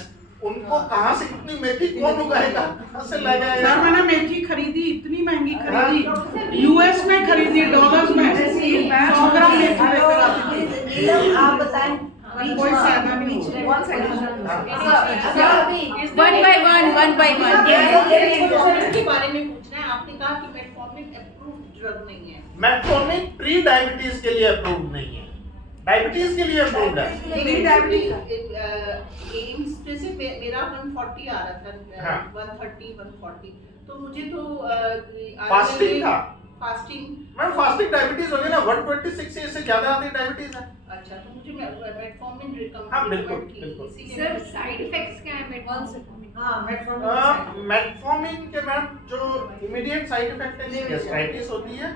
उनको कहाँ से इतनी मेथी कौन उगाएगा, कहाँ से लगाएगा? सर मैंने मेथी खरीदी, इतनी महंगी खरीदी, यूएस में खरीदी, डॉलर्स में 100 ग्राम मेथी लेकर आती थी. आप बताएं. कोई फायदा नहीं होता. one by one. के बारे में पूछना है. आपने कहा कि मेटफॉर्मिन अप्रूव्ड ड्रग नहीं है. मेटफॉर्मिन प्री डायबिटीज के लिए अप्रूव्ड नहीं है, डायबिटीज के लिए अप्रूव्ड है. एम्स जैसे मेरा 140 आ रहा था, 130 140, तो मुझे तो फास्टिंग था. फास्टिंग मैम फास्टिंग डायबिटीज हो गया ना, 126 से इससे ज्यादा आती डायबिटीज है. अच्छा, तो मुझे मेटफॉर्मिन रिकमेंड. हाँ बिल्कुल बिल्कुल. सर साइड इफेक्ट्स क्या है मेटफॉर्मिन मेटफॉर्मिन के मैम जो इमीडिएट साइड इफेक्ट है गैस्ट्राइटिस होती है,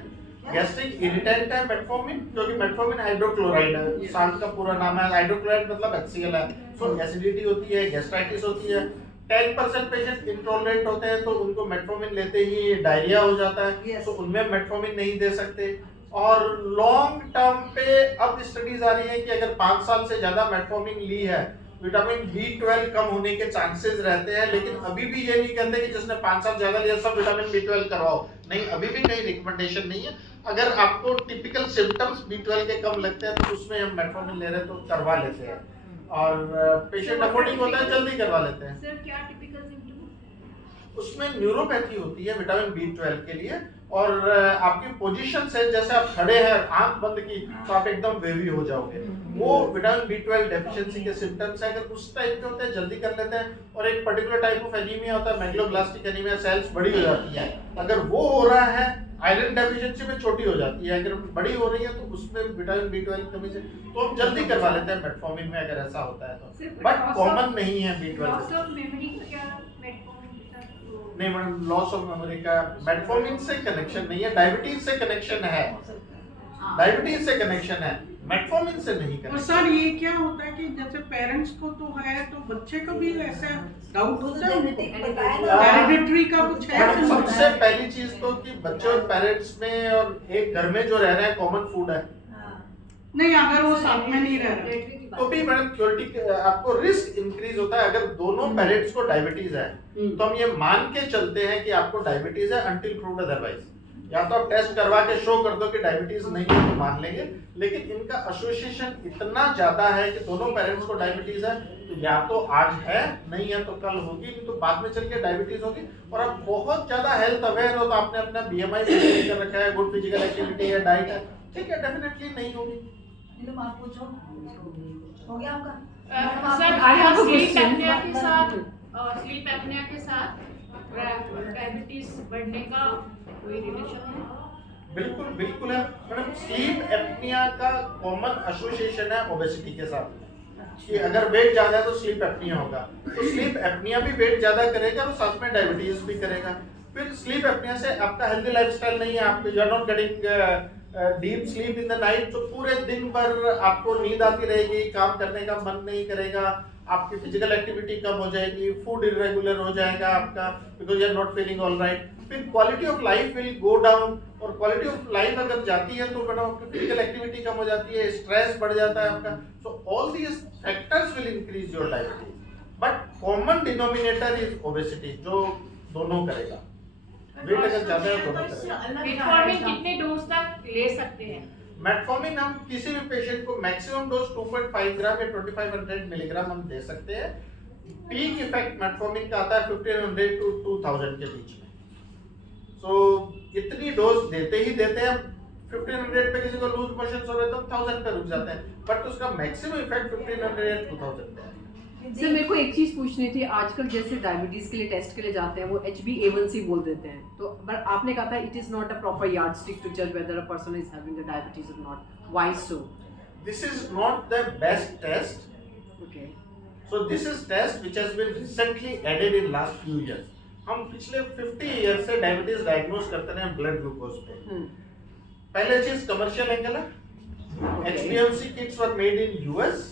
गैस्ट्रिक इरिटेंट है मेटफॉर्मिन, क्योंकि मेटफॉर्मिन हाइड्रोक्लोराइड है, सांड का पूरा नाम है, हाइड्रोक्लोराइड मतलब HCl है, सो एसिडिटी होती है, गैस्ट्राइटिस होती है। 10% पेशेंट इंटॉलरेंट होते हैं तो उनको मेटफॉर्मिन लेते ही डायरिया हो जाता है, तो उनमें मेटफॉर्मिन नहीं दे सकते। और लॉन्ग टर्म पे अब स्टडीज आ रही है कि अगर 5 साल से ज्यादा मेटफॉर्मिन ली है, विटामिन B12 कम होने के चांसेस रहते हैं, लेकिन अभी भी ये नहीं कहते कि जिसने 5 साल ज्यादा लिया सब विटामिन B12 करवाओ, नहीं, अभी भी कहीं रिकमेंडेशन नहीं है। अगर आपको टिपिकल सिम्टम्स B12 के कम लगते हैं तो उसमें हम मेटफॉर्मिन ले रहे हैं तो करवा लेते हैं, और पेशेंट अफोर्डिंग होता है जल्दी करवा लेते हैं। सर क्या टिपिकल सिम्टम? उसमें न्यूरोपैथी होती है विटामिन B12 के लिए, और आपकी पोजीशन से जैसे आप खड़े हैं आंख बंद की तो आप एकदम वेवी हो जाओगे, वो विटामिन B12 डेफिशिएंसी के सिम्टम्स है। अगर उस टाइप के होते हैं जल्दी कर लेते हैं। और एक पर्टिकुलर टाइप ऑफ एनीमिया होता है मेगलोब्लास्टिक एनीमिया, सेल्स बड़ी हो जाती है, अगर वो हो रहा है आयरन डेफिशिएंसी में छोटी हो जाती है, अगर बड़ी हो रही है तो उसमें विटामिन B12 कमी से तो हम जल्दी करवा लेते हैं मेटफॉर्मिन में अगर ऐसा होता है तो, बट कॉमन नहीं है B12। लॉस ऑफ मेमोरी का क्या मेटफॉर्मिन के साथ? नहीं मैडम, लॉस ऑफ मेमोरी का मेटफॉर्मिन से कनेक्शन नहीं है, डायबिटीज से कनेक्शन है, डायबिटीज से कनेक्शन है, मेटफॉर्मिन से नहीं और कनेक्शन। सर ये क्या होता है कि जैसे पेरेंट्स को तो है तो बच्चे को भी ऐसा डाउट होता है, हेरिडिटरी का कुछ है? मैडम सबसे पहली चीज तो कि बच्चे और पेरेंट्स में और एक घर में जो रह रहे हैं कॉमन फूड है, नहीं अगर वो साथ में नहीं रह रहे तो भी मैडम थ्योरेटिक आपको रिस्क इंक्रीज होता है। अगर दोनों पेरेंट्स को डायबिटीज है तो हम ये मान के चलते हैं कि आपको डायबिटीज है अंटिल प्रूव्ड अदरवाइज, या तो आप टेस्ट करवा के शो कर दो कि डायबिटीज नहीं है तो मान लेंगे, लेकिन इनका एसोसिएशन इतना ज्यादा है कि दोनों पेरेंट्स को डायबिटीज है तो या तो आज है, नहीं है तो कल होगी, नहीं तो बाद में चल के डायबिटीज होगी। और आप बहुत ज्यादा हेल्थ अवेयर हो तो आपने अपना BMI मेंटेन कर रखा है, गुड फिजिकल एक्टिविटी है, डाइट है, ठीक है, डेफिनेटली नहीं होगी। तुम आप पूछो, हो गया आपका? Sir I have a sleep question. Apnoea के साथ स्लीप एपनिया के साथ डायबिटीज बढ़ने का कोई रिलेशन है? बिल्कुल बिल्कुल है मैडम, स्लीप एपनिया का कॉमन एसोसिएशन है ओबेसिटी के साथ, कि अगर वेट ज्यादा है तो स्लीप एपनिया होगा, तो स्लीप एपनिया भी वेट ज्यादा करेगा और साथ में डायबिटीज भी करेगा। फिर स्लीप एपनिया से आपका हेल्दी लाइफस्टाइल नहीं है, आप you are not getting deep sleep in the night, तो पूरे दिन भर आपको नींद आती रहेगी, काम करने का मन नहीं करेगा, आपकी फिजिकल एक्टिविटी कम हो जाएगी, फूड इरेगुलर हो जाएगा आपका, because you are not feeling all right. फिर quality of life will go down, और क्वालिटी ऑफ लाइफ अगर जाती है तो मैडम आपकी फिजिकल एक्टिविटी कम हो जाती है, स्ट्रेस बढ़ जाता है आपका, so all these factors will increase your diabetes, but common denominator is obesity, जो दोनों करेगा, वेट अगर ज्यादा है दोनों करेगा। मेटफॉर्मिन कितने डोज तक ले सकते हैं? मेटफॉर्मिन हम किसी भी पेशेंट को मैक्सिमम डोज 2.5 ग्राम या 2500 मिलीग्राम हम दे सकते हैं। पीक इफेक्ट मेटफॉर्मिन का आता है 1500 to 2000 के बीच में, सो इतनी डोज देते ही देते हैं। 1500 पे किसी को लूज मोशंस हो रहे तो 1000 पे रुक जाते हैं, बट उसका मैक्सिमम इफेक्ट 1500 या 2000 पे है। सर मेरे को एक चीज़ पूछनी थी, आजकल जैसे डायबिटीज़ के लिए टेस्ट के लिए जाते हैं वो HbA1c बोल देते हैं, तो पर आपने कहा था it is not a proper yardstick to जज whether a person is having the diabetes और not, why so? This is not the best test. Okay, So this is test which has been recently added in last few years. हम पिछले 50 years से diabetes diagnose करते रहे blood glucose पे। पहले चीज commercial angle है, HbA1c kits were made in US,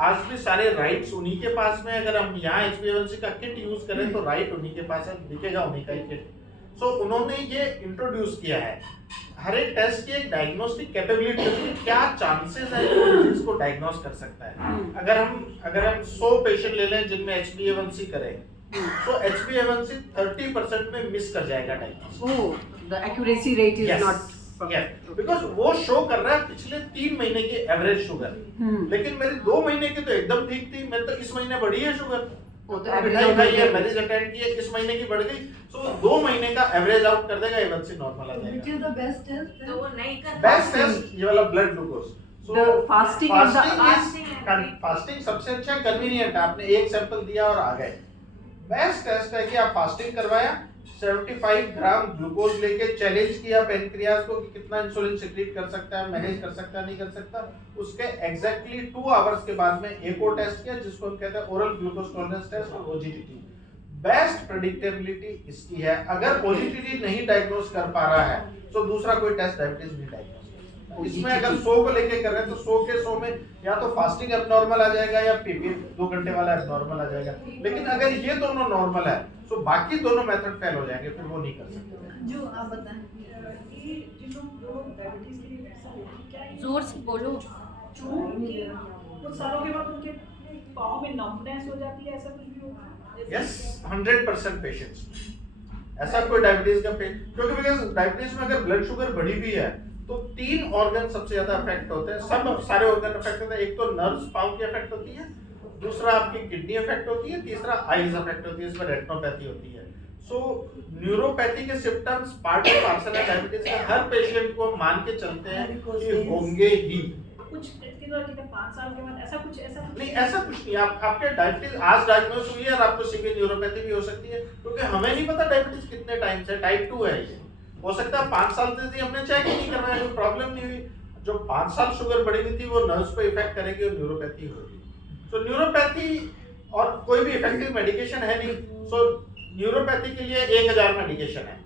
आज भी सारे राइट्स उन्हीं के पास में, अगर हम यहाँ HbA1c का किट यूज करें तो राइट उन्हीं के पास है, दिखेगा उन्हीं का ही किट। सो उन्होंने ये इंट्रोड्यूस किया है, हर एक टेस्ट की एक डायग्नोस्टिक कैपेबिलिटी होती है, क्या चांसेस है कि डिजीज को डायग्नोज कर सकता है। अगर हम 100 पेशेंट ले लें जिनमें HbA1c करें, तो HbA1c 30% में मिस कर जाएगा diagnosis. Oh, the accuracy rate is not, because वो शो कर रहा है पिछले 3 महीने की एवरेज शुगर, लेकिन मेरी 2 महीने की तो एकदम ठीक थी, मैं तो इस महीने बढ़ी है शुगर, मिठाई खाई है, मैरिज अटेंड की है, इस महीने की बढ़ गई, सो 2 महीने का एवरेज आउट कर देगा, A1c नॉर्मल आ जाएगा। Which is the best test? तो वो नहीं कर बेस्ट टेस्ट ये वाला blood glucose. The fasting is the- fasting सबसे अच्छा कन्वीनियंट है, आपने एक सैंपल दिया और आ गए। बेस्ट टेस्ट है कि आप फास्टिंग करवाया, 75 ग्राम ग्लूकोज लेके चैलेंज किया पेनक्रियास को कि कितना इंसुलिन सिक्रीट कर सकता है, मैनेज कर सकता है, नहीं कर सकता, उसके एग्जैक्टली 2 आवर्स के बाद में एक और टेस्ट किया जिसको हम कहते हैं ओरल ग्लूकोज टॉलरेंस टेस्ट और OGTT। बेस्ट प्रेडिक्टेबिलिटी इसकी है। अगर पॉजिटिवली नहीं डायग्नोज कर पा रहा है तो दूसरा कोई टेस्ट डायबिटीज नहीं डायग्नोज कर सकता। इसमें अगर 100 को लेके कर रहे हैं तो 100 के 100 में या तो फास्टिंग एबनॉर्मल आ जाएगा या पीपी 2 घंटे वाला एबनॉर्मल आ जाएगा। लेकिन अगर ये दोनों नॉर्मल है तो बाकी दोनों मेथड फेल हो जाएंगे, फिर वो नहीं कर सकते। जो आप बताएं जोर से बोलो। कुछ सालों के बाद उनके पाँव में नंबनेस हो जाती है, ऐसा कुछ भी होगा? यस 100% पेशेंट्स ऐसा कोई डायबिटीज का पेशेंट, क्योंकि बिकॉज डायबिटीज में अगर ब्लड शुगर बढ़ी हुई है तो 3 ऑर्गन सबसे ज्यादा अफेक्ट होते हैं। सब सारे ऑर्गन अफेक्ट होते हैं। एक तो नर्व्स पाँव की अफेक्ट होती है, दूसरा आपकी किडनी अफेक्ट होती है, तीसरा आईज अफेक्ट होती है, इसमें रेटिनोपैथी होती है। सो न्यूरोपैथी के सिम्टम्स पार्ट ऑफ पार्सल है डायबिटीज का। हर पेशेंट को मान के चलते हैं कि होंगे ही। कुछ 5 साल के बाद ऐसा कुछ नहीं, ऐसा कुछ नहीं। आपके डायबिटीज आज डायग्नोज हुई है और आपको सीवियर न्यूरोपैथी भी हो सकती है, क्योंकि हमें नहीं पता डायबिटीज कितने टाइम से। टाइप 2 है ये, हो सकता है 5 साल से हमने चेक ही नहीं करवाया, कोई प्रॉब्लम नहीं हुई। जो 5 साल शुगर बढ़ी हुई थी वो नर्व्स पे इफेक्ट करेगी और न्यूरोपैथी होगी। तो न्यूरोपैथी और कोई भी इफेक्टिव मेडिकेशन है नहीं। सो न्यूरोपैथी के लिए 1000 मेडिकेशन है।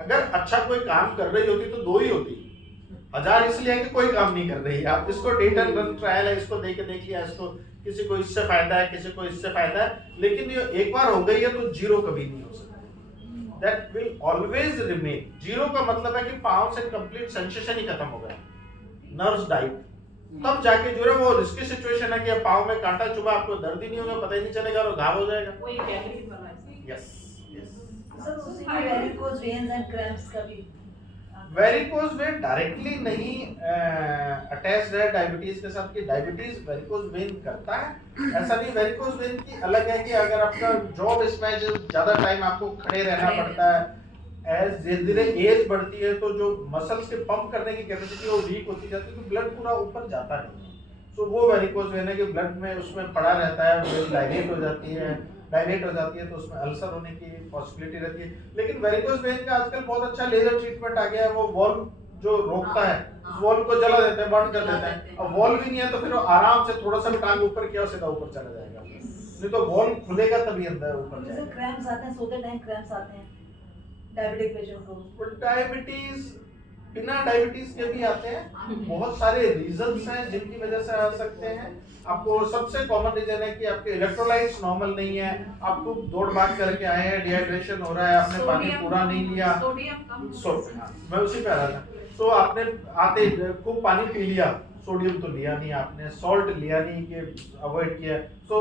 अगर अच्छा कोई काम कर रही होती तो 2 ही होती, 1000 इसलिए है कि कोई काम नहीं कर रही है। आप इसको डेट एंड रन ट्रायल है, इसको देख लिया, इसको किसी को इससे फायदा है, किसी को इससे फायदा है, लेकिन ये एक बार हो गई है तो जीरो कभी नहीं हो सकता। That will always remain. Zero का मतलब है कि पाँव से कंप्लीट सेंसेशन ही खत्म हो गया, नर्व्स डाइड। तब जाके जो है वो रिस्की सिचुएशन है कि पाँव में कांटा चुभा, आपको दर्द ही नहीं होगा, पता ही नहीं चलेगा और घाव हो जाएगा। वो एक कैटेगरी वाला है। यस सर उसी में वेरिकोज वेन्स एंड क्रैम्प्स का भी वेरिकोज वेन डायरेक्टली नहीं अटैच्ड है डायबिटीज के साथ कि डायबिटीज वेरिकोज वेन करता है, ऐसा नहीं। वेरिकोज वेन की अलग है कि अगर आपका जॉब इसमें ज्यादा टाइम आपको खड़े रहना पड़ता है, एज धीरे धीरे एज बढ़ती है तो जो मसल्स के पंप करने की कैपेसिटी वो वीक होती जाती है, तो ब्लड पूरा ऊपर जाता नहीं है। सो वो वेरिकोज वेन है कि ब्लड में उसमें पड़ा रहता है, ब्लड डायलेट हो जाती है, तो उसमें अल्सर होने की पॉसिबिलिटी रहती है। लेकिन वेरिकोज वेन का आजकल बहुत अच्छा लेजर ट्रीटमेंट आ गया है। वो वॉल्व जो रोकता है, उस वॉल्व को जला देते हैं, बर्न कर देते हैं। अब वॉल्व भी नहीं है तो फिर वो आराम से थोड़ा सा भी टांग ऊपर किया सीधा ऊपर चला जाएगा, नहीं तो वॉल्व खुलेगा तभी अंदर ऊपर जाएगा। क्रैम्प्स आते हैं, सोते टाइम क्रैम्प्स आते हैं डायबिटिक पेशेंट को। डायबिटीज बिना डायबिटीज के भी आते हैं, बहुत सारे रीजंस हैं जिनकी वजह से आ सकते हैं। आपको सबसे कॉमन रीजन है कि आपके इलेक्ट्रोलाइट्स नॉर्मल नहीं है, आपको दौड़ भाग करके आए हैं, डिहाइड्रेशन हो रहा है, आपने पानी पूरा नहीं लिया, मैं उसी पे आ रहा था। तो आपने आते खूब पानी पी लिया, सोडियम तो लिया नहीं आपने, सॉल्ट लिया नहीं कि अवॉइड किया, तो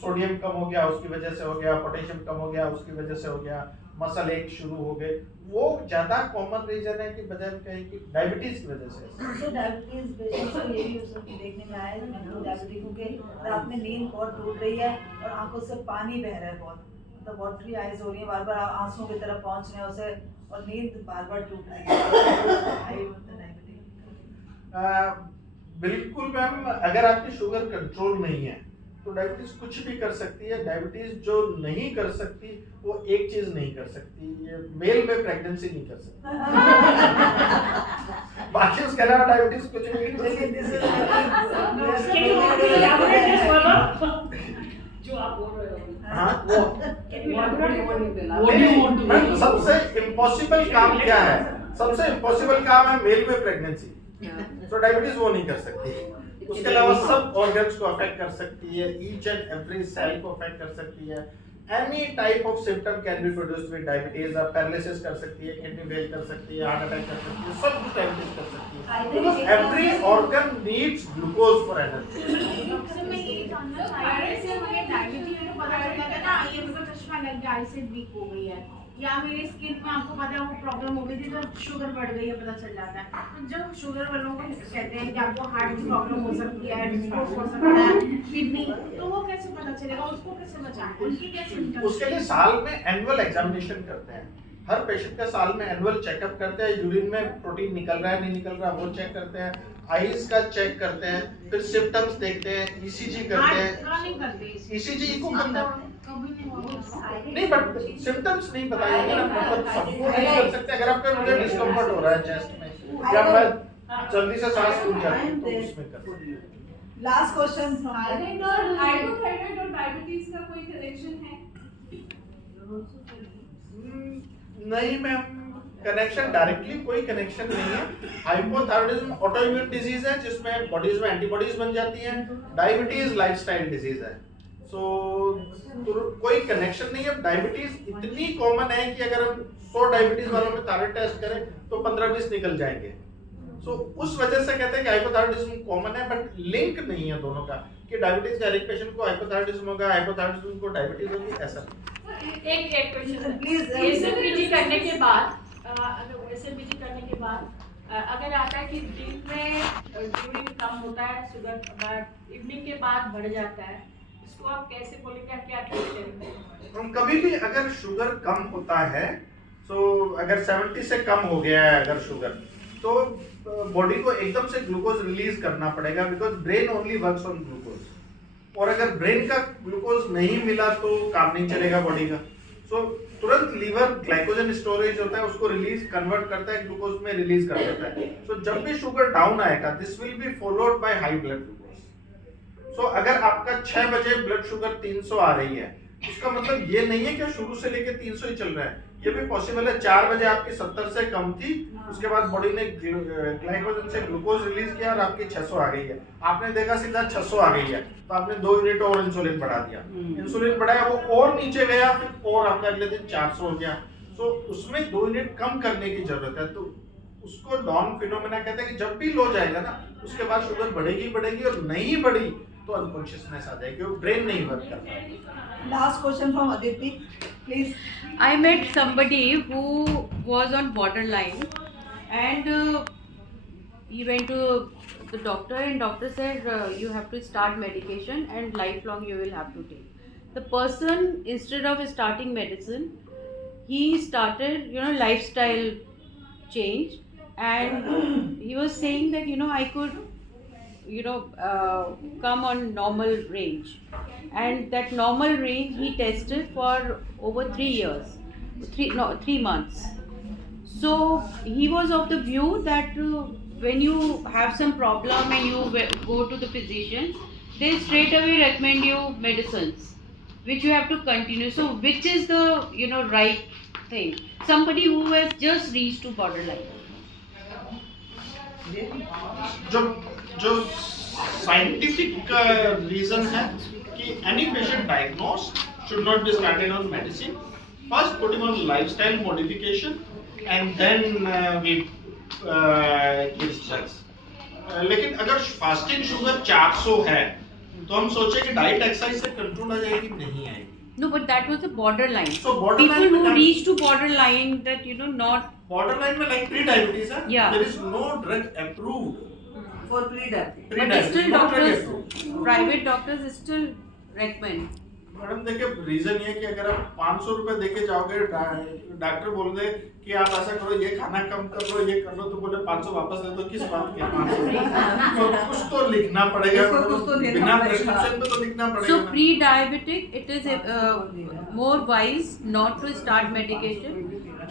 सोडियम कम हो गया उसकी वजह से हो गया, पोटेशियम कम हो गया उसकी वजह से हो गया, मसल एक शुरू हो गए। वो ज्यादा कॉमन रीजन है कि बजाय कहें कि डायबिटीज की वजह से। तो डायबिटीज पेशेंट्स को ये भी देखने में आया है कि डायबिटिकों के रात में नींद बहुत टूट रही है और आंखों से पानी बह रहा है बहुत, मतलब वाटरी आइज हो रही है, बार बार आंसुओं की तरफ पहुंच रहे हैं उसे, और नींद बार बार टूट रही है। बिल्कुल मैम, अगर आपकी शुगर कंट्रोल नहीं है तो डायबिटीज कुछ भी कर सकती है। डायबिटीज जो नहीं कर सकती वो एक चीज नहीं कर सकती, ये मेल में प्रेगनेंसी नहीं कर सकती। बाकी उसके अलावा डायबिटीज कुछ भी नहीं कर सकती। जो आप बोल रहे हो, हाँ, वो सबसे इम्पॉसिबल काम क्या है? सबसे इम्पॉसिबल काम है मेल में प्रेगनेंसी, तो डायबिटीज वो नहीं कर सकती। उसके अलावा सब ऑर्गन्स को अफेक्ट कर सकती है, ईच एंड एवरी सेल को अफेक्ट कर सकती है। Any type of symptom can be produced with diabetes. आप पैरालिसिस कर सकती है, किडनी फेल कर सकती है, हार्ट अटैक कर सकती है, सब कुछ डायबिटीज कर सकती है, because every organ needs glucose for energy. Doctor मैं ये जानना चाह रही थी, से हमें डायबिटीज में पता चलता है ना, ये मेरे को चश्मा लग गया, आईसाइट वीक हो गई है, या मेरे स्किन में आपको पता है वो प्रॉब्लम हो गई थी तो शुगर बढ़ गई है, पता चल जाता है। तो जब शुगर वालों को कहते हैं कि आपको हार्ट की प्रॉब्लम हो सकती है, डिस्पोज हो सकता है, किडनी, तो वो कैसे पता चलेगा, उसको कैसे बचाएं, उनकी क्या सिम्टम्स? उसके लिए साल में एनुअल एग्जामिनेशन करते हैं। हर पेशेंट का साल में एनुअल चेकअप करते हैं, यूरिन में प्रोटीन निकल रहा है नहीं निकल रहा वो चेक करते हैं, आईज का चेक करते हैं, फिर सिम्टम्स देखते हैं, ईसीजी करते हैं। ईसीजी को मतलब नहीं, बट सिम्टम्स नहीं बताएंगे ना, मतलब सबको नहीं कर सकते। अगर आपका मुझे डिस्कम्फर्ट हो रहा है चेस्ट में या मैं जल्दी से सांस फूल जाती है तो उसमें कर। लास्ट क्वेश्चन हाइपोथायराइड और डायबिटीज का कोई कनेक्शन है? नहीं मैम, कनेक्शन डायरेक्टली कोई कनेक्शन नहीं है। हाइपोथायरॉयडिज्म ऑटोइम्यून डिजीज है जिसमें बॉडीज में एंटीबॉडीज बन जाती हैं। डायबिटीज लाइफस्टाइल डिजीज है। सो कोई कनेक्शन नहीं है। डायबिटीज इतनी कॉमन है कि अगर हम 100 डायबिटीज वालों में थायराइड टेस्ट करें तो 15-20 निकल जाएंगे। सो उस वजह से कहते हैं कि हाइपोथायरॉयडिज्म कॉमन है, बट लिंक नहीं है दोनों का कि डायबिटीज का हर एक पेशेंट को हाइपोथायरॉयडिज्म होगा, हाइपोथायरॉयडिज्म को डायबिटीज होगी, ऐसा एक क्वेश्चन प्लीज एसएमपीजी करने के बाद अगर एसएमपीजी करने के बाद अगर आता है कि दिन में ड्यूरिंग कम होता है शुगर, बट इवनिंग के बाद बढ़ जाता है, इसको आप कैसे बोलेंगे, आप क्या करेंगे? हम कभी भी अगर शुगर कम होता है तो अगर 70 से कम हो गया है अगर शुगर, तो बॉडी को एकदम से ग्लूकोज रिलीज करना पड़ेगा, because brain only works on glucose. और अगर ब्रेन का ग्लूकोज नहीं मिला तो काम नहीं चलेगा बॉडी का। सो तुरंत लीवर ग्लाइकोजन स्टोरेज होता है, उसको रिलीज कन्वर्ट करता है, ग्लूकोज में रिलीज कर देता है। सो जब भी शुगर डाउन आएगा, this will be followed by high blood glucose. So अगर आपका 6 बजे ब्लड शुगर 300 आ रही है, उसका मतलब ये नहीं है कि शुरू से लेके 300 ही चल रहा है। ये भी पॉसिबल है 4 बजे आपकी 70 से कम थी, उसके बाद बॉडी ने ग्लाइकोजन से ग्लूकोज रिलीज किया और आपकी 600 आ गई है। आपने देखा सीधा 600 आ गई है, तो आपने 2 यूनिट और इंसुलिन बढ़ा दिया। इंसुलिन बढ़ाया, वो और नीचे गया, फिर और आपका अगले दिन 400 हो गया। सो उसमें 2 यूनिट कम करने की जरूरत है। तो उसको डॉन फिनोमेना कहते हैं कि जब भी लो जाएगा ना, उसके बाद शुगर बढ़ेगी बढ़ेगी, और नहीं बढ़ी तो अनकॉन्शियसनेस आ जाएगी, वो ब्रेन नहीं वर्क करता। Last question from Aditi please. I met somebody who was on borderline, and he went to the doctor, and doctor said you have to start medication and lifelong you will have to take. The person, instead of starting medicine, he started lifestyle change, and he was saying that I could come on normal range, and that normal range he tested for over 3 months. So he was of the view that when you have some problem and you go to the physician, they straight away recommend you medicines which you have to continue. So which is the right thing? Somebody who has just reached to borderline. जो scientific reason है कि any patient diagnosed should not be started on medicine. First put him on lifestyle modification and then we give drugs. लेकिन अगर fasting sugar 400 है तो हम सोचे कि डाइट एक्सरसाइज से कंट्रोल आ जाएगी, नहीं आएगी। No, but that was a borderline. So borderline people who reach to borderline, that not borderline में like pre-diabetes है, Yeah. there is no drug approved for pre-diabetes. but still no drug doctors, approved. private doctors still recommend. Madam देखिए reason ये कि अगर आप 500 रुपए देके जाओगे, डॉक्टर बोल दे कि आप ऐसा करो, ये खाना कम कर लो, ये कर लो, तो बोले 500 वापस दे दो, किस बात के 500? तो कुछ तो लिखना पड़ेगा, बिना प्रिस्क्रिप्शन पे तो लिखना पड़ेगा। So pre-diabetic, it is more wise not to start medication.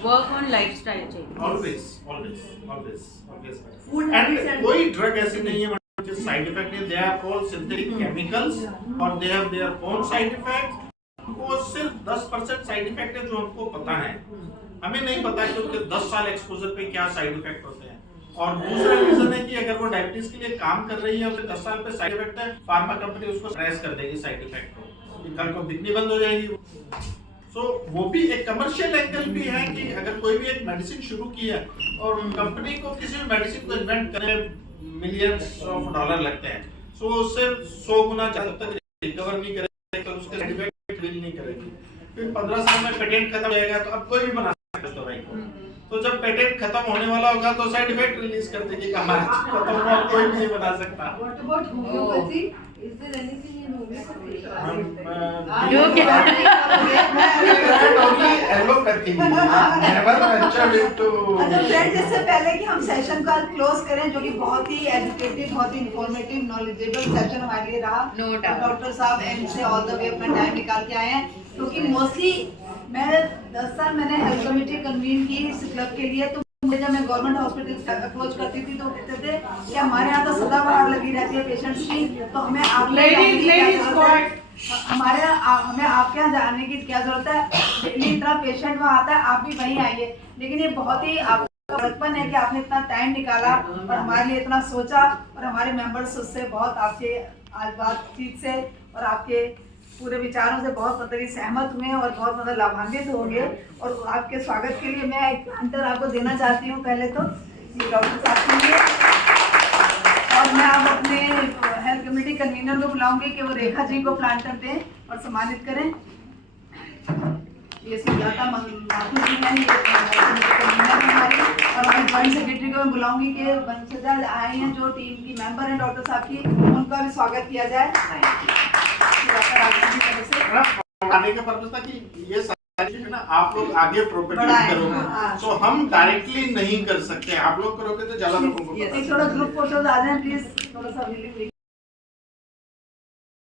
Work on lifestyle change. Always. And कोई ड्रग ऐसी नहीं है साइड इफेक्ट नहीं, they are all synthetic chemicals और they have their own side effect. वो सिर्फ 10% साइड इफेक्ट है जो हमको पता है, हमें नहीं पता कि उनके 10 साल एक्सपोजर पे क्या साइड इफेक्ट होते हैं। और दूसरा रीजन है कि अगर वो डायबिटीज के लिए काम कर रही है और फिर 10 साल पे साइड इफेक्ट है, फार्मा कंपनी उसको स्ट्रेस कर देगी साइड इफेक्ट को, कल को बिकनी बंद हो जाएगी। सो वो भी एक कमर्शियल एंगल भी है कि अगर कोई भी एक मेडिसिन शुरू की है और कंपनी को किसी भी मेडिसिन को इन्वेंट करने मिलियंस ऑफ डॉलर लगते हैं, सो उससे 100 गुना जब तक रिकवर नहीं करेगी तो उसके साइड इफेक्ट फील नहीं करेगी। फिर 15 साल में पेटेंट खत्म हो जाएगा तो अब कोई भी बना सकता है दवाई को। तो जब पेटेंट खत्म होने वाला होगा तो साइड इफेक्ट रिलीज कर देगी कि हमारा खत्म हुआ, कोई भी नहीं बना सकता। What about homeopathy? Is there anything in homeopathy? अच्छा फ्रेंड, इससे पहले कि हम सेशन का क्लोज करें, जो कि बहुत ही एजुकेटिव, बहुत ही इंफॉर्मेटिव, नॉलेजेबल सेशन हमारे लिए रहा, डॉक्टर साहब एंड से ऑल द वे अपना टाइम निकाल के आए हैं, क्योंकि मोस्टली मैं 10 साल मैंने हेल्थ कमेटी कन्वीन की इस क्लब के लिए। तो मुझे जब मैं गवर्नमेंट हॉस्पिटल अप्रोच करती थी तो कहते थे कि हमारे यहाँ तो सदाबहार लगी रहती है पेशेंट्स की, तो हमें हमें आपके यहाँ जाने की क्या जरूरत है, डेली इतना पेशेंट वहाँ आता है, आप भी वहीं आइए। लेकिन ये बहुत ही आपका बचपन है कि आपने इतना टाइम निकाला और हमारे लिए इतना सोचा, और हमारे मेंबर्स उससे बहुत आपके आज बातचीत से और आपके पूरे विचारों से बहुत मतलब सहमत हुए और बहुत मतलब लाभान्वित हो गए। और आपके स्वागत के लिए मैं एक प्लांटर आपको देना चाहती हूँ पहले तो, ये डॉक्टर साहब के लिए। और मैं अब अपने हेल्थ कमेटी कन्वीनर को बुलाऊंगी कि वो रेखा जी को प्लांटर दें और सम्मानित करें। ये सुजाता माथुर जी हैं, ये कन्वीनर हैं हमारी। और हमारी जॉइंट सेक्रेटरी को मैं बुलाऊंगी कि वंशजा आई हैं जो टीम की मेंबर हैं डॉक्टर साहब की, उनका भी स्वागत किया जाए। आने का पर्पस था कि ये सारी चीजें ना आप लोग आगे प्रोपेगेट करोगे, तो हम डायरेक्टली नहीं कर सकते, आप लोग करोगे तो ज्यादा लोगों को थोड़ा ग्रुप फोटोज आ जाए प्लीज, थोड़ा सा